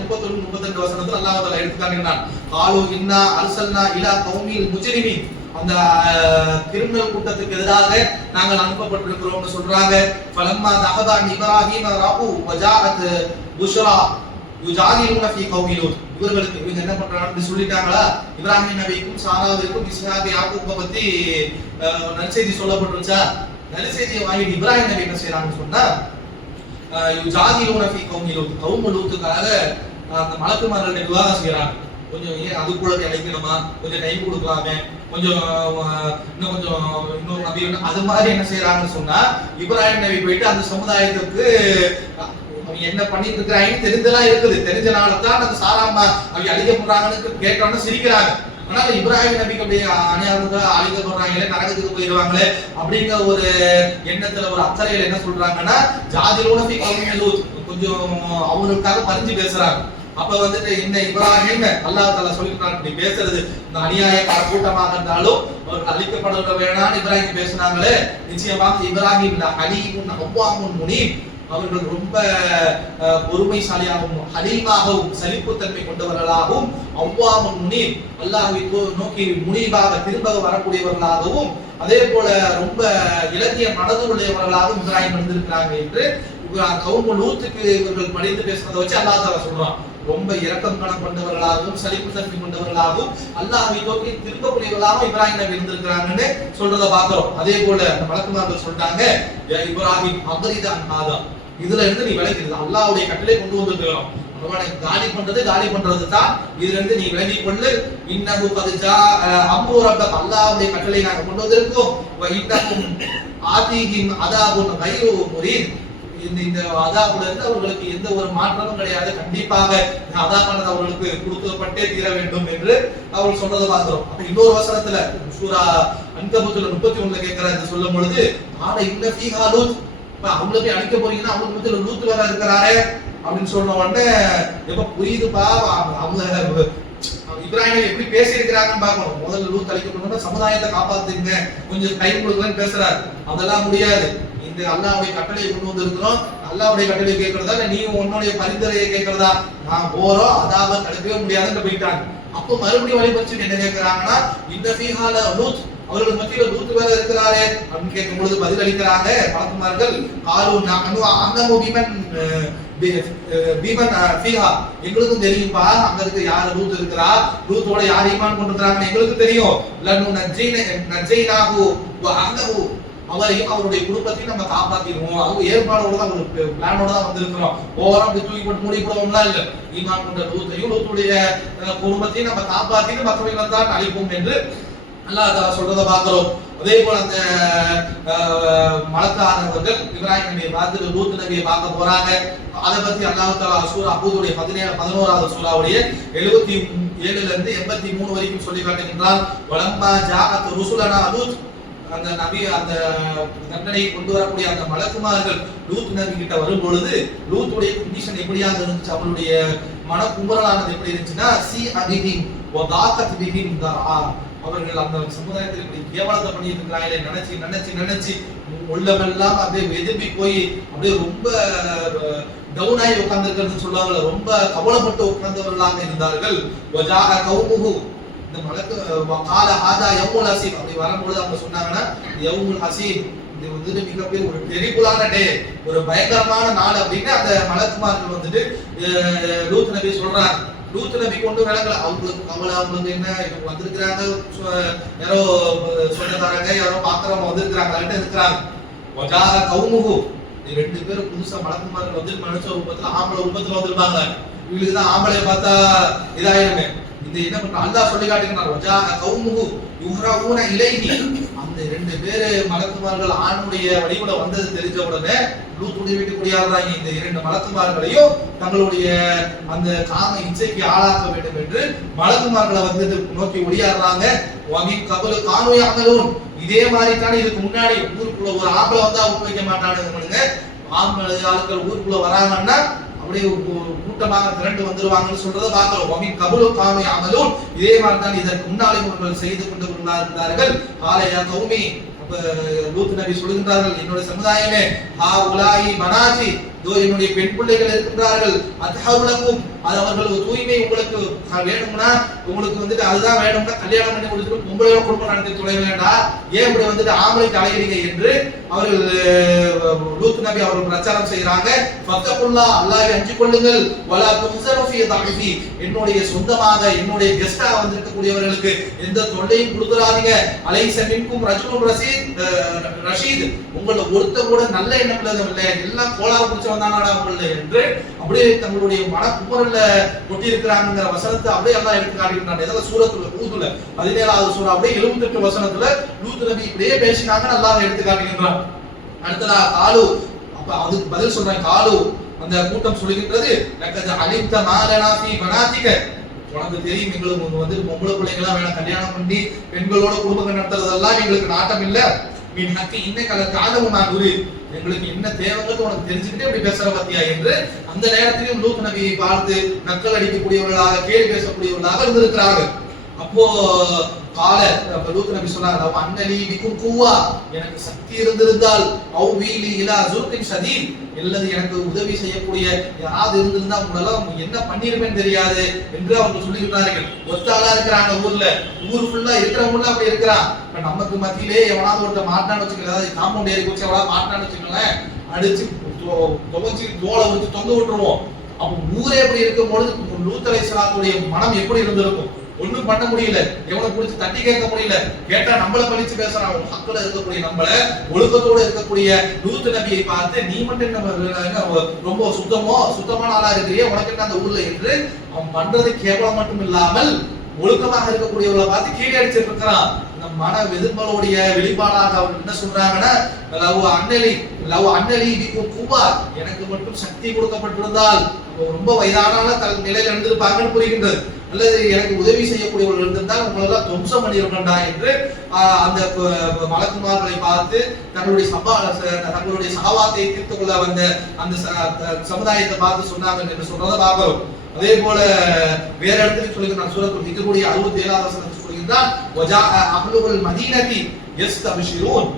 31 32 வசனத்துல அல்லாஹ் தஆலா எடுத்து காட்டுகிறான், காலு இன்னா அர்சல்னா இலா கௌமில் முஜ்ரிமீன், அந்த கிரிமினல் கூட்டத்துக்கு எதிராக நாங்கள் அனுப்பப்பட்டிருக்கிறோம்னு சொல்றாங்க. ஃபலம்மா தஹதான் இப்ராஹிம் ரஹு வஜாஅத் புஷ்ரா யுஜாதிலுன ஃபீ கௌமி லூத், இவங்களுக்கு இவங்க என்ன பண்றாங்கன்னு சொல்லிட்டாங்களா, இப்ராஹிம் நபிக்கும் சாராவிற்கும் இஸ்ஹாக் யாக்கூபை பத்தி நற்செய்தி சொல்லப்பட்டுருச்சா, நற்செய்தியை வாங்கிட்டு இப்ராஹிம் நபி என்ன செய்யறாங்கன்னு சொன்னா, யுஜாதிலுன ஃபீ கௌமி லூத், கௌமு லூத்துக்காக அந்த மலக்குமார்களுடைய விவாதம் செய்யறாங்க. கொஞ்சம் ஏன் அதுக்குள்ள அழைக்கணுமா, கொஞ்சம் டைம் கொடுக்கலாமே, கொஞ்சம் இன்னும் கொஞ்சம் இன்னொரு நபி அது மாதிரி என்ன செய்யறாங்கன்னு சொன்னா, இப்ராஹிம் நபி போயிட்டு அந்த சமுதாயத்துக்கு என்ன பண்ணிட்டு இருக்கிறாங்கன்னு தெரிஞ்செல்லாம் இருக்குது. தெரிஞ்சனால தான் அந்த சாராமா அவங்க அழிக்கப்படுறாங்கன்னு கேட்டோன்னு சிரிக்கிறாங்க. ஆனா இப்ராஹிம் நபிக்கு அப்படியே அநியாயத்தை அழிக்கப்படுறாங்களே, நரகத்துக்கு போயிடுவாங்களே அப்படிங்கிற ஒரு எண்ணத்துல, ஒரு அக்கறையில என்ன சொல்றாங்கன்னா, ஜாதிலோட கொஞ்சம் அவங்களுக்காக பறிஞ்சு பேசுறாங்க. அப்ப வந்துட்டு இந்த இப்ராஹிம் அல்லாஹ் தஆலா சொல்லிட்டான், இப்படி பேசுறது இந்த அநியாயக்கார கூட்டமாக இருந்தாலும் அவர்கள் அழிக்கப்பட வேணாம்னு இப்ராஹிம் பேசினாங்களே, நிச்சயமாக இப்ராஹிம் ஹலீமுன் அவ்வாமுன் முனீப், அவர்கள் ரொம்ப பொறுமைசாலியாகவும் ஹலீமாகவும் சலிப்புத்தன்மை கொண்டவர்களாகவும் அவ்வாமுன் முனீப், அல்லாஹ்வை நோக்கி முனீபாக திரும்ப வரக்கூடியவர்களாகவும், அதே போல ரொம்ப இலக்கிய மனது உடையவர்களாகவும் இப்ராஹிம் இருந்திருக்கிறாங்க என்று கௌமு லூத்துக்கு இவர்கள் படித்து பேசுறதை வச்சு அல்லாஹ் தஆலா சொல்றான். ரொம்ப இரக்கம் கணம் கொண்டவர்களாகவும் சலிப்புத்தன்மை கொண்டவர்களாகவும் அல்லாஹ்வை நோக்கி திரும்பக்கூடியவர்களாகவும் இப்ராஹிம் நபி இருந்திருக்கிறாங்கன்னு சொல்றதை பார்க்கிறோம். அதே போல அந்த மலக்குமார்கள் சொல்லிட்டாங்க, இப்ராஹிம் அக்ரிதான் ஹாதா, இதுல இருந்து நீ விலகிடு, அல்லாஹ்வுடைய கட்டளை கொண்டு வந்துருக்கிறோம், அவனை காலி பண்றது தான். இதுல இருந்து நீ விலகிக் கொள்ளு. இன்னஹு கத் ஜா அம்ரு ரப்பக, அல்லாஹ்வுடைய கட்டளை நாங்கள் கொண்டு வந்திருக்கோம். வ இன்னஹும் ஆதீஹிம் அதாபுன் கைரு முரீன், இந்த அதாபுல இருந்து அவர்களுக்கு எந்த ஒரு மாற்றமும் கிடையாது, கண்டிப்பாக அதாபானது அவர்களுக்கு கொடுக்கப்பட்டே தீர வேண்டும் என்று அவர்கள் சொல்றதை பார்க்கிறோம். அப்ப இன்னொரு வசனத்துல சூரா அன்கபூத்ல 31ல கேட்கிறாரு, சொல்லும் பொழுது ஆனா இன்ன ஃபீஹா லூத், அவங்கள போய் அழிக்க போறீங்கன்னா அவங்களுக்கு மத்தியில லூத் வேற இருக்கிறாரே அப்படின்னு சொன்ன உடனே எப்ப புரியுதுப்பா, அவங்க இப்ராஹிம் எப்படி பேசி இருக்கிறாங்கன்னு பார்க்கணும். முதல்ல லூத் அழிக்கணும்னா சமுதாயத்தை காப்பாத்துங்க, கொஞ்சம் டைம் கொடுக்கலன்னு பேசுறாரு. அதெல்லாம் முடியாது. இந்த அல்லாஹ்வுடைய கட்டளையை கொண்டு வந்து இருக்கிறோம், அல்லாஹ்வுடைய கட்டளையை கேட்கறதா இல்ல நீ உன்னுடைய பரிந்துரையை கேட்கறதா, நான் போறோம் அதாவ தடுக்கவே முடியாதுன்னு போயிட்டாங்க. அப்போ மறுபடியும் வழிபறிச்சு என்ன கேட்கிறாங்கன்னா, இந்த ஃபீஹால லூத், அவர்கள் மத்தியில லூத் வேற இருக்கிறாரே அப்படின்னு கேட்கும் பொழுது பதில் அளிக்கிறாங்க பலக்குமார்கள், காலு அன்னமு பீமன் ஃபீஹா, எங்களுக்கும் தெரியும்பா அங்க இருக்கு யாரு லூத் இருக்கிறா, லூத்தோட யார் ஈமான் கொண்டிருக்கிறாங்கன்னு எங்களுக்கு தெரியும். லன்னு நஜ்ஜைனாஹு வ அஹ்லஹு, அவரையும் அவருடைய குடும்பத்தையும் நம்ம காப்பாத்திடுவோம். அவங்க ஏற்பாடோட தான், ஒரு பிளானோட தான் வந்திருக்கிறோம். ஓவரா அப்படி தூக்கி போட்டு மூடி போடுவோம்லாம் இல்ல. ஈமான் கொண்ட லூத்தையும் லூத்துடைய குடும்பத்தையும் நம்ம காப்பாத்திட்டு மற்றவர்களை தான் அழிப்போம் என்று அல்லாஹ் சொல்றதை பார்க்கிறோம். அதே போல அந்த மலக்கானவர்கள் இப்ராஹிம் நபியை பார்த்து லூத் நபியை பார்க்க போறாங்க. அதை பத்தி அல்லாஹ் தஆலா சூரா ஹூதுடைய 11வது சூராவுடைய 77ல இருந்து 83 வரைக்கும் சொல்லி காட்டுகின்றார். வலம்மா ஜாஅத் ருசுலனா லூத், அந்த நபி அந்த தண்டனையை கொண்டு வரக்கூடிய அந்த மலக்குமார்கள் லூத் நபி கிட்ட வரும் பொழுது லூத்துடைய கண்டிஷன் எப்படியாக இருந்துச்சு, அவருடைய மனக்குமுறலானது எப்படி இருந்துச்சுன்னா, சி அபிஹிம் வ தாகத் பிஹிம் தரா, அவர்கள் அந்த சமுதாயத்தில் இப்படி கேவலத்தை பண்ணிட்டு இருக்கிறாங்களே நினைச்சு உள்ளமெல்லாம் அப்படியே வெதும்பி போய் அப்படியே ரொம்ப டவுன் ஆகி உட்கார்ந்துருக்கிறது சொல்லுவாங்க, ரொம்ப கவலைப்பட்டு உட்கார்ந்தவர்களாக இருந்தார்கள். வஜாஹ கௌமுஹு, இந்த மலக்கு கால ஹாதா யௌமுல் ஹசீப், அப்படி வரும்போது அவங்க சொன்னாங்கன்னா யௌமுல் ஹசீப், இது வந்து மிகப்பெரிய ஒரு டெரிபிளான டே, ஒரு பயங்கரமான நாள் அப்படின்னு அந்த மலக்குமார்கள் வந்துட்டு லூத் நபி சொல்றாங்க. லூத் நபி கொண்டு விளங்கல, அவங்களுக்கு என்ன வந்திருக்கிறாங்க, யாரோ சொந்தக்காரங்க யாரோ பாக்குறவங்க வந்திருக்கிறாங்க, இருக்கிறாங்க. வஜாஹ கௌமுஹு, ரெண்டு பேரும் புதுசா மலக்குமார்கள் வந்து மனுஷ ரூபத்துல ஆம்பளை ரூபத்துல வந்திருப்பாங்க. இவங்களுக்கு தான் ஆம்பளை பார்த்தா இதாயிருமே. இந்த என்ன பண்ற அல்லாஹ் சொல்லி காட்டுகிறார், வஜாஹ கௌமுஹு யுஹ்ரஊன இலைஹி, அந்த ரெண்டு பேரு மலக்குமார்கள் ஆணுடைய வடிவுல வந்தது தெரிஞ்ச உடனே லூத்துடைய வீட்டுக்கு குடியாடுறாங்க. இந்த இரண்டு மலக்குமார்களையும் தங்களுடைய அந்த காம இச்சைக்கு ஆளாக்க வேண்டும் என்று மலக்குமார்களை வந்து நோக்கி ஒடியாடுறாங்க. வமின் கபலு கானு யஅமலூன், இதே மாதிரி தானே இதுக்கு முன்னாடி ஊருக்குள்ள ஒரு ஆம்பளை வந்தா விட்டு வைக்க மாட்டானுங்க, ஆம்பளை ஆட்கள் ஊருக்குள்ள வராங்கன்னா அப்படியே கூட்டமாக திரண்டு வந்துருவாங்கன்னு சொல்றதை பார்க்கிறோம். வமின் கபலு கானு யஅமலூன், இதே மாதிரி தான் இதற்கு முன்னாலே இவர்கள் செய்து கொண்டு இருந்தார்கள். காலையா கௌமி, அப்ப லூத் நபி சொல்லுகிறார்கள், என்னுடைய சமுதாயமே, ஹா உலாயி மனாஜி, இதோ என்னுடைய பெண் பிள்ளைகள் இருக்கின்றார்கள், அத்ஹவுலகும், அது அவர்களுக்கு தூய்மை உங்களுக்கு வேணும்னா, உங்களுக்கு வந்துட்டு அதுதான் வேணும்னா கல்யாணம் பண்ணி கொடுத்துட்டு பொம்பளையோட குடும்பம் நடத்தி தொலை வேண்டாம், ஏன் இப்படி வந்துட்டு ஆம்பளைக்கு அலைகிறீங்க என்று அவர்கள் லூத் நபி அவர்கள் பிரச்சாரம் செய்கிறாங்க. ஃபத்தகுல்லா, அல்லாஹ்வை அஞ்சிக் கொள்ளுங்கள், வலா துஹ்ஸனு ஃபீ தஅஃபி, என்னுடைய சொந்தமாக என்னுடைய கெஸ்டாக வந்திருக்கக்கூடியவர்களுக்கு எந்த தொல்லையும் கொடுத்துறாதீங்க. அலைஸ மின்கும் ரஜுலுன் ரஷீத், உங்கள ஒருத்தர் கூட நல்ல எண்ணம் இல்லை, எல்லாம் கோளாறு பிடிச்ச வந்தானாடா உங்கள என்று அப்படியே தங்களுடைய மனக்குமுறல்ல கொட்டி இருக்கிறாங்கிற வசனத்தை அப்படியே எல்லாம் எடுத்து காட்டியிருந்தாங்க. இதெல்லாம் சூரத்துல ஹூதுல 17வது சூரா அப்படியே 78 வசனத்துல லூத் நபி இப்படியே பேசினாங்க, அல்லாஹ் எடுத்து காட்டுகின்றான். அடுத்ததா காலு, அப்ப அதுக்கு பதில் சொல்றாங்க. காலு, அந்த கூட்டம் சொல்லுகின்றது, லக்கத அலிம்த மாலனா ஃபீ பனாதிக, உனக்கு தெரியும் எங்களுக்கு வந்து பொம்பளை பிள்ளைங்களாம் வேணாம், கல்யாணம் பண்ணி பெண்களோட குடும்பங்கள் நடத்துறதெல்லாம் எங்களுக்கு நாட்டம் இல்ல. மீன் ஹக்கி இன்னைக்கு காதமும் நான் குரு, எங்களுக்கு என்ன தேவைங்கிறது உனக்கு தெரிஞ்சுக்கிட்டே அப்படி பேசுற பத்தியா என்று அந்த நேரத்திலும் லூத் நபியை பார்த்து நக்கல் அடிக்கக்கூடியவர்களாக கேள்வி பேசக்கூடியவர்களாக இருந்திருக்கிறார்கள். அப்போ கால லூத் நபி சொன்னார், அன்னலி பிகும் குவா, எனக்கு சக்தி இருந்திருந்தால், அவ் வீலி இலா ஜுர்கின் ஷதீத், அல்லது எனக்கு உதவி செய்யக்கூடிய யாராவது இருந்திருந்தா உங்களெல்லாம் என்ன பண்ணிருப்பேன்னு தெரியாது என்று அவங்க சொல்லிக்கிறார்கள். ஒத்தாளா இருக்கிறாங்க ஊர்ல, ஊர் ஃபுல்லா இருக்கிறவங்க அப்படி இருக்கிறான். நமக்கு மத்தியிலே எவனாவது ஒருத்தர் மாட்டான்னு வச்சுக்கலாம், அதாவது காம்பவுண்ட் ஏறி வச்சு எவனாவது மாட்டான்னு வச்சுக்கலாம், அடிச்சு துவச்சி தோலை வச்சு தொங்க விட்டுருவோம். அப்போ ஊரே எப்படி இருக்கும் பொழுது லூத் அலைஹிஸ்ஸலாத்துடைய மனம் எப்படி இருந்திருக்கும்? ஒண்ணும் பண்ண முடியல, எவனை புடிச்சு தட்டி கேட்க முடியல. கேட்டா நம்மள பழிச்சு பேசுறான். மக்கள் இருக்கக்கூடிய நம்மள ஒழுக்கத்தோட இருக்கக்கூடிய லூத் நபியை பார்த்து நீ மட்டும் என்ன ரொம்ப சுத்தமான ஆளா இருக்கிறியே, உனக்கு என்ன அந்த ஊர்ல என்று அவன் பண்றது கேவலம் மட்டும் இல்லாமல் ஒழுக்கமாக இருக்கக்கூடியவர்களை பார்த்து கீழே அடிச்சிட்டு இருக்கிறான். நம் மன வெதும்பலுடைய வெளிப்பாடாக அவர் என்ன சொல்றாங்கன்னா, லவ் அன்னலி குவா, எனக்கு மட்டும் சக்தி கொடுக்கப்பட்டிருந்தால், ரொம்ப வயதான நிலையில இருந்திருப்பாங்கன்னு புரிகின்றது, அல்லது எனக்கு உதவி செய்யக்கூடியவர்கள் இருந்திருந்தால் உங்களெல்லாம் துவம்சம் பண்ணியிருக்கா என்று அந்த மலக்குமார்களை பார்த்து தங்களுடைய சகவாத்தை தீர்த்து கொள்ள வந்த அந்த சமுதாயத்தை பார்த்து சொன்னாங்க என்று சொல்றதை பார்க்கிறோம். அதே போல வேற இடத்துல சொல்லுகிறான், சூரத்துல் ஹிஜ்ருடைய 67வது வசனத்தில் சொல்கிறான், வஜாஅ அஹ்லுல் மதீனதி யஸ்தபிஷிரூன்.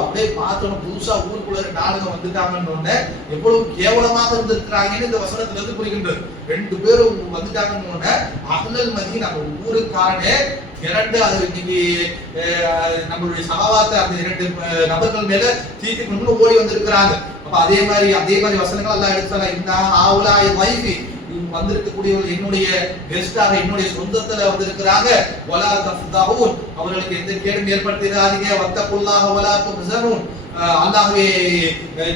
அப்படியே பார்த்தோம் புதுசா ஊருக்குள்ள நாடுகள் வந்துட்டாங்கன்னு எவ்வளவு கேவலமாக இருந்திருக்கிறாங்கன்னு இந்த வசனத்துல இருந்து புரிகின்றது. 2 பேரும் வந்துட்டாங்கன்னு அஹ்லுல் மதீனா ஊருக்காரனே இரண்டு அது இன்னைக்கு நம்மளுடைய சகவாத்தை அந்த 2 நபர்கள் மேல தீர்த்து கொண்டு ஓடி வந்திருக்கிறாங்க. அப்ப அதே மாதிரி வசனங்கள் எல்லாம் எடுத்தாங்க. இந்த ஆவுலாய் வைஃபி வந்திருக்கக்கூடியவர்கள் என்னுடைய கெஸ்டாக என்னுடைய சொந்தத்துல வந்திருக்கிறாங்க. வலா தஃதாஹூன், அவர்களுக்கு எந்த கேடும் ஏற்படுத்தாதீங்க. வத்தகுல்லாஹ வலா துஹ்ஸனூன், அல்லாஹ்வே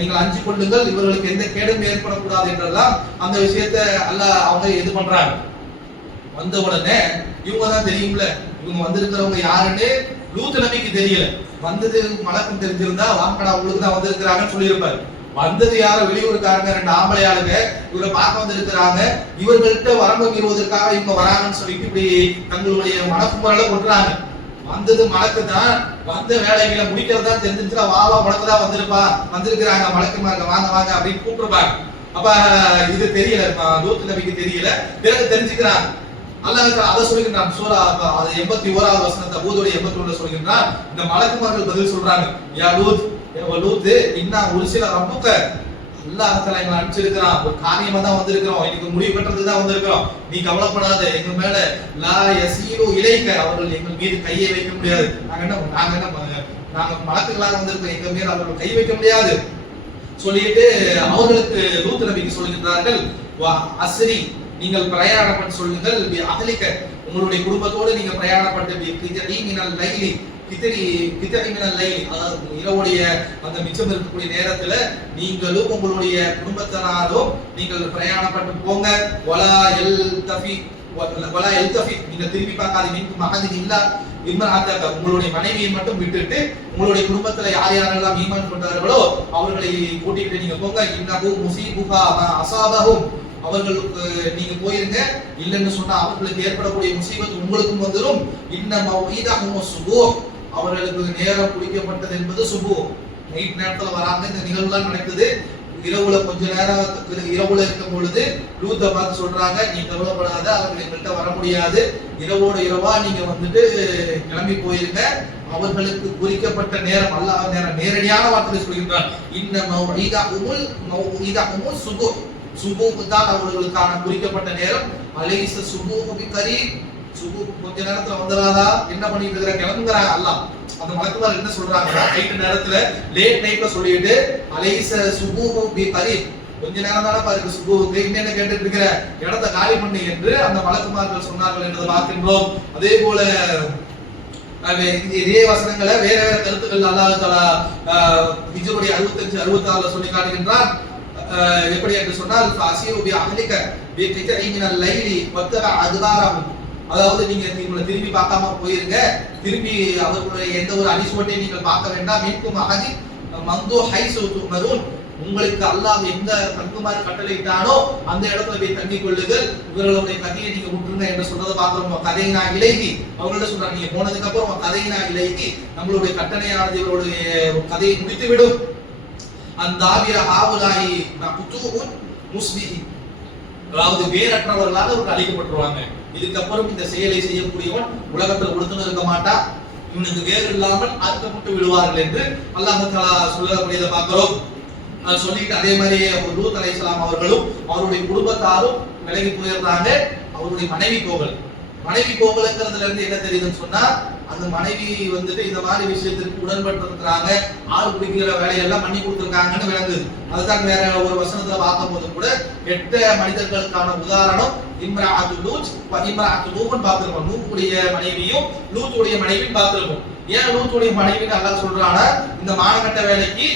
நீங்கள் அஞ்சி கொள்ளுங்கள், இவர்களுக்கு எந்த கேடும் ஏற்படக்கூடாது என்றெல்லாம் அந்த விஷயத்தை அல்லாஹ் அவங்க இது பண்றாங்க. வந்த உடனே இவங்க தான் தெரியும்ல, இவங்க வந்திருக்கிறவங்க யாருன்னு லூத் நபிக்கு தெரியல. வந்தது மலக்கும் தெரிஞ்சிருந்தா வாங்கடா உங்களுக்கு தான் வந்திருக்கிறாங்கன்னு சொல்லியிருப்பாரு. வந்தது யாரோ வெளியூருக்காரங்க, 2 ஆம்பளை ஆளுங்க இவரை பார்க்க வந்திருக்கிறாங்க. இவர்கள்ட்ட வரம்பு மீறுவதற்காக இவங்க வராங்கன்னு சொல்லிட்டு இப்படி தங்களுடைய மனக்குமுறலை கொட்டுறாங்க. வந்தது மலக்கு தான், வந்த வேலைகளை முடிக்கிறது தான் தெரிஞ்சிருச்சுன்னா வா உனக்கு தான் வந்திருக்கிறாங்க மலக்குமார்க வாங்க வாங்க அப்படின்னு கூப்பிட்டுருப்பாங்க. அப்ப இது தெரியல, லூத் நபிக்கு தெரியல. பிறகு தெரிஞ்சுக்கிறாங்க. அல்லாஹ் அதை சொல்லிக்கிறான். சூரா 81வது வசனத்தை ஹூதுடைய 81ல சொல்லிக்கிறான். இந்த மலக்குமார்கள் பதில் சொல்றாங்க, யா லூத், இன்ன ஒரு சில ரப்புக்க, அல்லாஹ் தஆலா எங்களை அனுப்பிச்சிருக்கிறான், ஒரு காரியமா தான் வந்திருக்கிறோம், இன்னைக்கு முடிவு பண்றதுக்கு தான் வந்திருக்கிறோம், நீ கவலைப்படாத, எங்க மேல லா யஸீலு இலைக்க, அவர்கள் எங்கள் மீது கையை வைக்க முடியாது. நாங்க மலக்குகளாக வந்திருக்கோம், எங்க மேல அவர்கள் கை வைக்க முடியாது சொல்லிட்டு அவர்களுக்கு லூத் நபிக்கு சொல்லுகிறார்கள், அஸ்ரி, நீங்கள் பிரயாணப்பட்டு சொல்லுங்கள், அஹ்லிக, உங்களுடைய குடும்பத்தோடு நீங்க பிரயாணப்பட்டு, கிதரிமினல் லைலி, கிதரிமினல் லைலி, அதாவது இரவுடைய அந்த மிச்சம் இருக்கக்கூடிய நேரத்துல நீங்களும் உங்களுடைய குடும்பத்தினரும் நீங்கள் பிரயாணப்பட்டு போங்க. வலா எல்தஃபி, நீங்க திரும்பி பார்க்காதீங்க. மகதின் இல்லா இம்ராஅத்தக, உங்களுடைய மனைவியை மட்டும் விட்டுட்டு உங்களுடைய குடும்பத்துல யார் யாரெல்லாம் ஈமான் கொண்டார்களோ அவர்களை கூட்டிட்டு நீங்க போங்க. இன்னஹு முஸீபுஹா மா அஸாபஹும், அவர்களுக்கு நீங்க போயிருங்க, இல்லைன்னு சொன்னா அவர்களுக்கு ஏற்படக்கூடிய முசீபத் உங்களுக்கும் வந்துடும். இன்ன மௌஈதஹும் சுபூஹ், அவர்களுக்கு நேரம் குறிக்கப்பட்டது என்பது சுபூஹ், நைட் நேரத்துல வராங்க. இந்த நிகழ்வுலாம் நடக்குது. இரவுல கொஞ்ச நேரத்துக்கு இரவுல இருக்கும் பொழுது லூத்தை பார்த்து சொல்றாங்க, நீ கவலைப்படாத, அவர்கள் எங்கள்கிட்ட வர முடியாது, இரவோட இரவா நீங்க வந்துட்டு கிளம்பி போயிருங்க, அவர்களுக்கு குறிக்கப்பட்ட நேரம் அல்லாஹ் நேரம் நேரடியான வார்த்தை சொல்கின்றான். இன்ன மௌஈதஹும் சுபூஹ், சுபூஹ் தான் அவர்களுக்கான குறிக்கப்பட்ட நேரம். அலைஸ சுபூஹு பிகரீப், சுபூஹ் கொஞ்ச நேரத்துல வந்துராதா, என்ன பண்ணிட்டு இருக்கற, கிளம்புறாங்க. அல்லாஹ் அந்த மலக்குமார் என்ன சொல்றாங்கன்னா, நைட் நேரத்துல லேட் நைட்ல சொல்லிட்டு அலைஸ சுபூஹு பிகரீப், கொஞ்ச நேரம் தானே பாருக்கு சுபூஹுக்கு, என்ன கேட்டுட்டு இருக்கிற, இடத்தை காலி பண்ணு என்று அந்த மலக்குமார்கள் சொன்னார்கள் என்பதை பார்க்கின்றோம். அதே போல இதே வசனங்களை வேற வேற கருத்துக்கள் அல்லாஹ் தஆலா ஹிஜ்ருடைய 65 66ல சொல்லி காட்டுகின்றான். எப்படி என்று சொன்னால், ஃபஸீரு பி அஹ்லிக பி கிதரிமினல் லைலி வத்தப அத்பாரஹும், அதாவது நீங்க உங்களை திரும்பி பார்க்காம போயிருங்க, திரும்பி அவர்களுடைய எந்த ஒரு அடிசுவட்டையும் நீங்கள் பார்க்க வேண்டாம். மின்கும் அஹதி மந்து ஹைஸு துமரூன், உங்களுக்கு அல்லாஹ் எந்த தங்குமாறு கட்டளையிட்டானோ அந்த இடத்துல போய் தங்கிக் கொள்ளுங்கள், இவர்களுடைய கதையை நீங்க விட்டுருங்க என்று சொல்றதை பார்க்கிறோம். கதையினா இலைகி, அவர்கள்ட்ட சொல்றாங்க, நீங்க போனதுக்கு அப்புறம் கதையினா இலைகி, நம்மளுடைய கட்டளையானது இவருடைய கதையை முடித்து விடும். அந்தாபிர ஆவுலாயி நகுதுன் முஸ்லிஹி, அதாவது வேறற்றவர்களாக அவர்கள் அழிக்கப்பட்டுருவாங்க. இதுக்கப்புறம் இந்த செயலை செய்யக்கூடியவன் உலகத்தில் ஒருத்தனும் இருக்க மாட்டான், இவனுக்கு வேறு இல்லாமல் அறுக்கப்பட்டு விடுவார்கள் என்று அல்லாஹ் தஆலா சொல்லக்கூடியதை பார்க்கிறோம். சொல்லிட்டு அதே மாதிரி லூத் அலைஹிஸ்ஸலாம் அவர்களும் அவருடைய குடும்பத்தாரும் விலகி போயிடுறாங்க. அவருடைய மனைவி போகல், மனைவி போகலங்கிறதுல இருந்து என்ன தெரியுதுன்னு சொன்னா, அந்த மனைவி வந்துட்டு இந்த மாதிரி விஷயத்திற்கு உடன்பட்டு இருக்கிறாங்க, ஆள் பிடிக்கிற வேலையெல்லாம் பண்ணி கொடுத்துருக்காங்கன்னு விளங்குது. அதுதான் வேற ஒரு வசனத்துல பார்க்கும் போது கூட 8 மனிதர்களுக்கான உதாரணம் இம்ராஅத்து லூத் இம்ராஅத்து லூத்னு பார்த்திருக்கோம். லூத்துடைய மனைவியும் லூத்துடைய மனைவியும் பார்த்திருக்கோம். ஏன் லூத்துடைய மனைவின்னு அல்லாஹ் சொல்றானா, இந்த மானகட்ட வேலைக்கு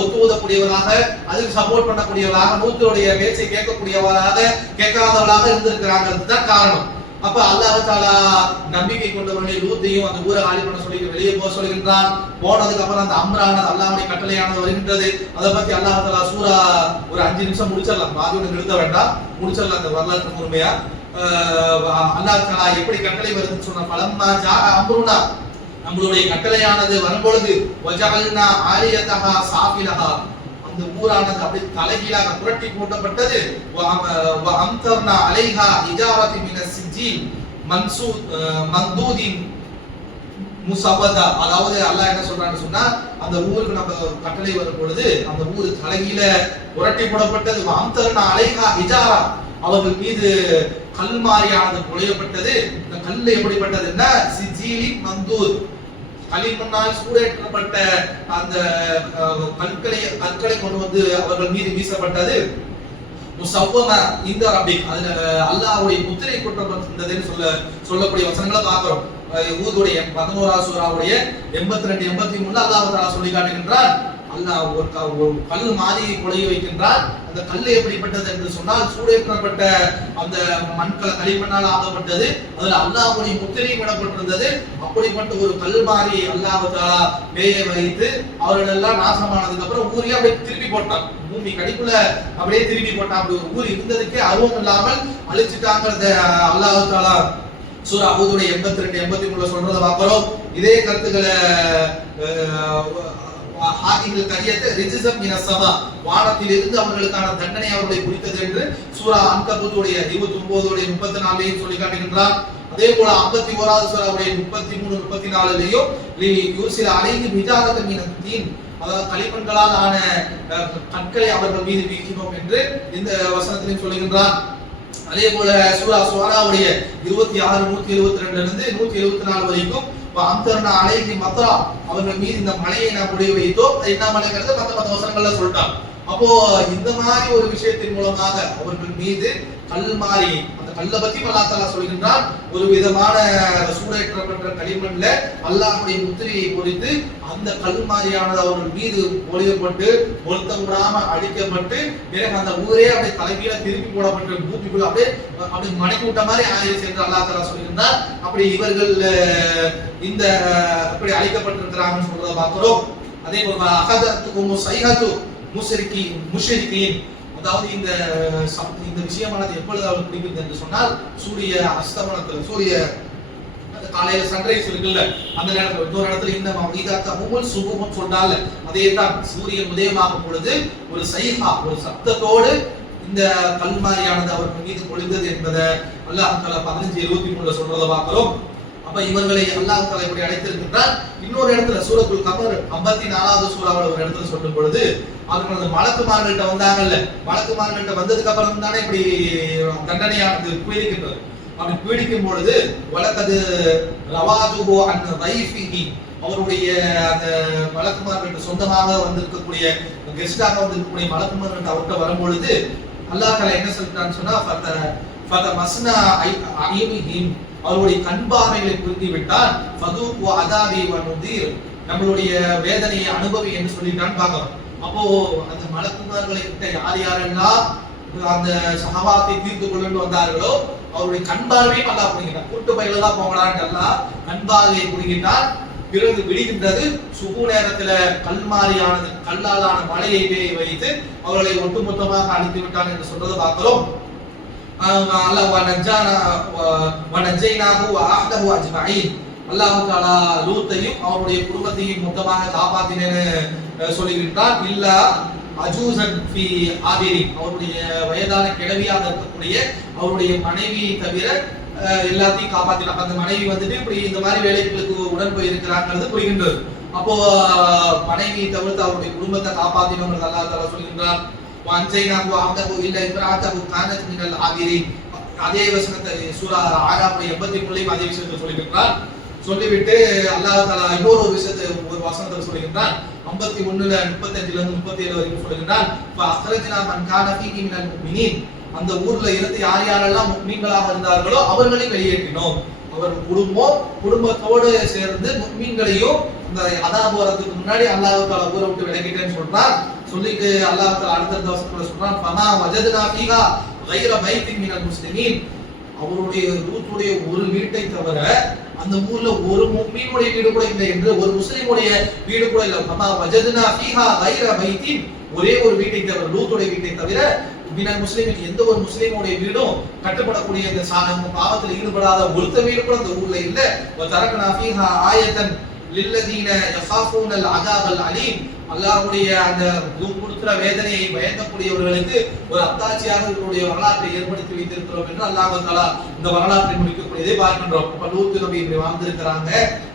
ஒத்து ஊதக்கூடியவராக, அதுக்கு சப்போர்ட் பண்ணக்கூடியவராக, லூத்துடைய பேச்சை கேட்கக்கூடியவராக கேட்காதவராக இருந்திருக்கிறாங்கிறது தான் காரணம். அப்ப அல்லாஹ் தஆலா நம்பிக்கை கொண்டவர்களை லூத்தையும் அந்த ஊரை காலி பண்ண சொல்லி வெளியே போக சொல்கின்றான். போனதுக்கு அப்புறம் அந்த அம்ரானது அல்லாஹ்வுடைய கட்டளையானது வருகின்றது. அதை பத்தி அல்லாஹ் தஆலா சூரா ஒரு 5 நிமிஷம் முடிச்சிடலாம், பாதியோட நிறுத்த வேண்டாம், முடிச்சிடலாம் அந்த வரலாற்று முழுமையா. அல்லாஹ் தஆலா எப்படி கட்டளை வருதுன்னு சொன்ன பலம்மா ஜா அம்ருனா, நம்மளுடைய கட்டளையானது வரும்பொழுது வஜஅல்னா ஆலியதஹா சாஃபிலஹா, அந்த ஊரானது அப்படியே தலைகீழாக புரட்டி போட்டப்பட்டது. வ அம்தர்னா அலைஹா இஜாரத்தி மினஸ் சிஜீல் மன்தூதின் முஸவதா. அதாவது அல்லாஹ் என்ன சொல்றான்னு சொன்னா, அந்த ஊருக்கு நம்ம கட்டளை வரும் பொழுது அந்த ஊரு தலைகீழ புரட்டி போடப்பட்டது. வ அம்தர்னா அலைஹா இஜாரா, அவர்கள் மீது கல் மாறியானது பொழியப்பட்டது. இந்த கல் எப்படிப்பட்டதுன்னா சிஜீலி மந்தூத், களிமண்ணால் சூடேற்றப்பட்ட அந்த கற்களை கொண்டு வந்து அவர்கள் மீது வீசப்பட்டது. முஸவ்வம இந்த ரப்பிக், அதுல அல்லாஹ்வுடைய முத்திரை கொட்டப்பட்டிருந்ததுன்னு சொல்லக்கூடிய வசனங்களை பார்க்கிறோம். ஊதுடைய 11வது சூராவுடைய 82 83 அல்லாஹ் தஆலா சொல்லி காட்டுகின்றான். அல்லாஹ் ஒரு கல் மாதிரி பொழிய வைக்கின்றான். அந்த கல் எப்படிப்பட்டது என்று சொன்னால் சூடேற்றப்பட்ட அந்த களிமண்ணால் ஆகப்பட்டது. அதுல அல்லாஹ்வுடைய முத்திரையும் இடப்பட்டிருந்தது. அப்படிப்பட்ட ஒரு கல் மாதிரி அல்லாஹ் தஆலா மேய வைத்து அவர்கள் எல்லாம் நாசமானதுக்கு அப்புறம் ஊரையே அப்படியே திருப்பி போட்டான். பூமி கடிக்குள்ள அப்படியே திருப்பி போட்டான். அப்படி ஒரு ஊர் இருந்ததுக்கே அருவம் இல்லாமல் அழிச்சிட்டாங்கிறத அல்லாஹ் தஆலா சூரா ஹூதுடைய 82 83 சொல்றத பார்க்கிறோம். இதே கருத்துக்களை ஹாதிகள் கரியத்தை ரிஜிசம் மின ஸமா, வானத்திலிருந்து அவர்களுக்கான தண்டனை அவர்களை குறித்தது என்று சூரா அன்கபூத்துடைய 29 34 சொல்லி காட்டுகின்றார். அதே போல 51வது சூராவுடைய 33 34லயும் யூசில அலைஹி பிஜாரத மின தீன், அதாவது களிமண்களால் ஆன கற்களை அவர்கள் மீது வீசினோம் என்று இந்த வசனத்திலும் சொல்லுகின்றார். அதே போல சூரா ஷுஆராவுடைய 26 172 இருந்து 174 வரைக்கும் அம்தர்னா அலைஹி மத்ரா, அவர்கள் மீது இந்த மலையை நாம் பொழிய வைத்தோம். என்ன மலைங்கிறது மத்த வசனங்கள்ல சொல்லிட்டான். அப்போ இந்த மாதிரி ஒரு விஷயத்தின் மூலமாக அவர்கள் மீது கல் மாறி, அந்த கல்லை பத்தி அல்லாஹ் தஆலா சொல்கின்றான், ஒரு விதமான சூடேற்றப்பட்ட களிமண்ல அல்லாஹ்வுடைய முத்திரையை பொறித்து அந்த கல் மாறியானது அவர்கள் மீது பொழியப்பட்டு பொருத்தம் விடாம அடிக்கப்பட்டு பிறகு அந்த ஊரே அப்படியே தலைகீழ திருப்பி போடப்பட்டு பூமிக்குள்ள அப்படியே மடக்கி விட்ட மாதிரி ஆயிடுச்சு என்று அல்லாஹ் தஆலா சொல்கின்றார். அப்படி இவர்கள் இந்த அப்படி அழிக்கப்பட்டிருக்கிறாங்கன்னு சொல்றத பார்க்கிறோம். அதே போல அகதத்துக்கும் சைஹத்து முஷ்ரிகீன், அதாவது இந்த விஷயமானது எப்பொழுது அவருக்கு பிடிக்குது என்று சொன்னால், சூரிய அஸ்தமனத்துல, சூரிய காலையில சன்ரைஸ் இருக்குல்ல அந்த நேரத்துல, இன்னொரு இடத்துல இந்த இதத்தமுல் சுபுஹும் சொன்னால அதே தான், சூரியன் உதயமாகும் பொழுது ஒரு சைஹா, ஒரு சத்தத்தோடு இந்த கல்மாரியானது அவர்கள் மீது பொழிந்தது என்பதை அல்லாஹ் தஆலா 15:23 சொல்றத பார்க்கிறோம். அப்ப இவர்களை அல்லாஹ் தஆலா இப்படி அழைத்திருக்கின்றார். இன்னொரு இடத்துல சூரத்துல் கமர் 54வது சூராவுல ஒரு இடத்துல சொல்லும் பொழுது, அவர்கள் அந்த மலக்குமார்கள்ட்ட வந்தாங்கல்ல, மலக்குமார்கள்ட்ட வந்ததுக்கு அப்புறம் தானே இப்படி தண்டனையானது பீடிக்கின்றது. அப்படி பீடிக்கும் பொழுது வலகது ரவாதுஹு அன் தைஃபிஹி, அவருடைய அந்த மலக்குமார்கள்ட்ட சொந்தமாக வந்திருக்கக்கூடிய கெஸ்டாக வந்திருக்கக்கூடிய மலக்குமார்கள்ட்ட அவர்கிட்ட வரும்பொழுது அல்லாஹ் தஆலா என்ன சொல்றான்னு சொன்னா, ஃபதமஸ்னா அய்யுஹிம், அவருடைய கண்பார்வைகளை புரிந்து விட்டால் ஃபதூகு அதாபி வ நுதீர், நம்மளுடைய வேதனையை அனுபவி என்று சொல்லிட்டான்னு பார்க்கிறோம். அப்போ அந்த மலக்குமார்களை கிட்ட யாரெல்லாம் அந்த சஹாபாத்தை தீர்த்து கொண்டு வந்தார்களோ அவருடைய கண்பார்வையும் அல்லாஹ் புரிகிறார். கூட்டு பயில தான் போகலான்னு அல்லாஹ் கண்பார்வையை புரிகிறார். பிறகு விடுகின்றது சுபு நேரத்துல கல்மாரியானது கல்லாலான மலையை வைத்து அவர்களை ஒட்டுமொத்தமாக அழித்து விட்டான் என்று சொல்றதை பார்க்கிறோம். அல்லாஹ் தஆலா லூத்தையும் அவருடைய குடும்பத்தையும் மொத்தமாக காப்பாற்றினேன்னு சொல்லுகின்றார். இல்ல அஜூசன் ஃபி ஆபிரி, அவருடைய வயதான கிழவியாக இருக்கக்கூடிய அவருடைய மனைவியை தவிர எல்லாத்தையும் காப்பாத்தினாங்க. அந்த மனைவி வந்துட்டு இப்படி இந்த மாதிரி வேலைகளுக்கு உடன் போயிருக்கிறாங்கிறது புரிகின்றது. அப்போ மனைவியை தவிர்த்து அவருடைய குடும்பத்தை காப்பாத்தினோங்கிறது அல்லாஹ் தஆலா சொல்கின்றார். வஞ்சைனாஹு அஹதஹு இல்ல இம்ராஅத்தஹு கானத் மினல் ஆபிரின், அதே வசனத்தை சூரா ஆராஃப் 83 அதே விஷயத்தை சொல்லியிருக்கிறார். சொல்லிவிட்டு அல்லாஹ் தஆலா இன்னொரு விஷயத்தை ஒரு வசனத்தில் சொல்லுகின்றான். 51ல 35ல இருந்து 37 வரைக்கும் சொல்லுகின்றான். ஃபஅக்ரஜ்னா மன் கான ஃபீஹி மினல் முஃமினீன். அந்த ஊர்ல இருந்து யார் யாரெல்லாம் முஃமின்களாக இருந்தார்களோ அவர்களை வெளியேற்றினோம். அவர் குடும்பத்தோடு சேர்ந்து முஃமின்களையும் இந்த அதாப் வரதுக்கு முன்னாடி அல்லாஹ் தஆலா ஊரை விட்டு விலக்கிட்டேன்னு சொல்றான். சொல்லிட்டு அல்லாஹ் தஆலா அடுத்த வசனத்துல சொல்றான், ஃபமா வஜத்னா ஃபீஹா கைர பைத்தின் மினல் முஸ்லிமீன். அவருடைய லூத்துடைய ஒரு வீட்டை தவிர அந்த ஊர்ல ஒரு முஃமினுடைய வீடு கூட இல்லை என்று, ஒரு முஸ்லிமுடைய வீடு கூட இல்லை. ஃபமா வஜத்னா ஃபீஹா கைர பைத்தின், ஒரே ஒரு வீட்டை தவிர, லூத்துடைய வீட்டை தவிர மினல் முஸ்லிமின், எந்த ஒரு முஸ்லிமுடைய வீடும் கட்டப்படக்கூடிய இந்த பாவத்தில் ஈடுபடாத ஒருத்த வீடு கூட அந்த ஊர்ல இல்ல. வதரக்னா ஃபீஹா ஆயத்தன் லில்லதீன யகாஃபூனல் அஸாபல் அலீம். அல்லாஹ்வுடைய அந்த கொடுக்கிற வேதனையை பயந்தக்கூடியவர்களுக்கு ஒரு அத்தாட்சியாக இருக்கக்கூடிய வரலாற்றை ஏற்படுத்தி வைத்திருக்கிறோம் என்று அல்லாஹ் தஆலா இந்த வரலாற்றை முடிக்கக்கூடியதை பார்க்கின்றோம். அப்ப லூத் நபி இப்படி வாழ்ந்திருக்கிறாங்க,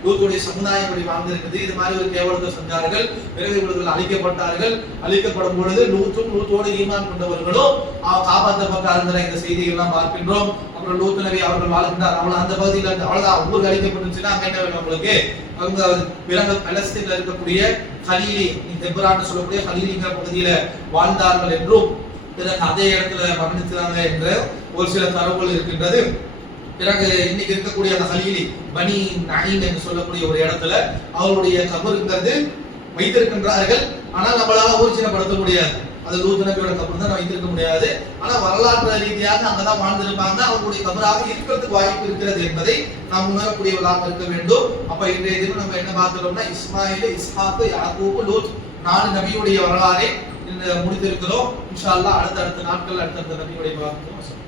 லூத்துடைய சமுதாயம் இப்படி வாழ்ந்திருக்குது, இது மாதிரி ஒரு கேவலத்தை செஞ்சார்கள், பிறகு இவர்கள் அழிக்கப்பட்டார்கள். அழிக்கப்படும் பொழுது லூத்தும் லூத்தோடு ஈமான் கொண்டவர்களும் காப்பாற்றப்பட்டார்கள். இந்த செய்திகள் எல்லாம் பார்க்கின்றோம். அப்புறம் லூத் நபி அவர்கள் வாழ்கின்றார். அவள் அந்த பகுதியில் அவ்வளவுதான், ஊர் அழிக்கப்பட்டுச்சுன்னா அங்க என்ன வேணும் உங்களுக்கு? அவங்க பிறகு பலஸ்தீன்ல இருக்கக்கூடிய ஹலீலி, தெப்ரான்னு சொல்லக்கூடிய ஹலீலிங்கிற பகுதியில வாழ்ந்தார்கள் என்றும், பிறகு அதே இடத்துல மரணித்தாங்க என்ற ஒரு சில தரவுகள் இருக்கின்றது. பிறகு இன்னைக்கு இருக்கக்கூடிய அந்த ஹலீலி பனி நஈம் என்று சொல்லக்கூடிய ஒரு இடத்துல அவருடைய கபருங்கிறது வைத்திருக்கின்றார்கள். ஆனால் நம்மளால ஊர்ஜினப்படுத்த முடியாது. அது லூத் நபியோட கபர் தான் வைத்திருக்க முடியாது. ஆனா வரலாற்று ரீதியாக அங்கதான் வாழ்ந்திருப்பாங்க. அவங்களுடைய கபராக இருக்கிறதுக்கு வாய்ப்பு இருக்கிறது என்பதை நாம் உணரக்கூடியவர்களாக இருக்க வேண்டும். அப்ப இன்றைய தினம் நம்ம என்ன பார்க்கிறோம்னா, இஸ்மாயில், இஸ்ஹாக், யாக்கூப், லூத் 4 நபியுடைய வரலாறை முடித்திருக்கிறோம். இன்ஷா அல்லாஹ் அடுத்த நாட்கள் அடுத்த நபியுடைய பார்க்கிறோம்.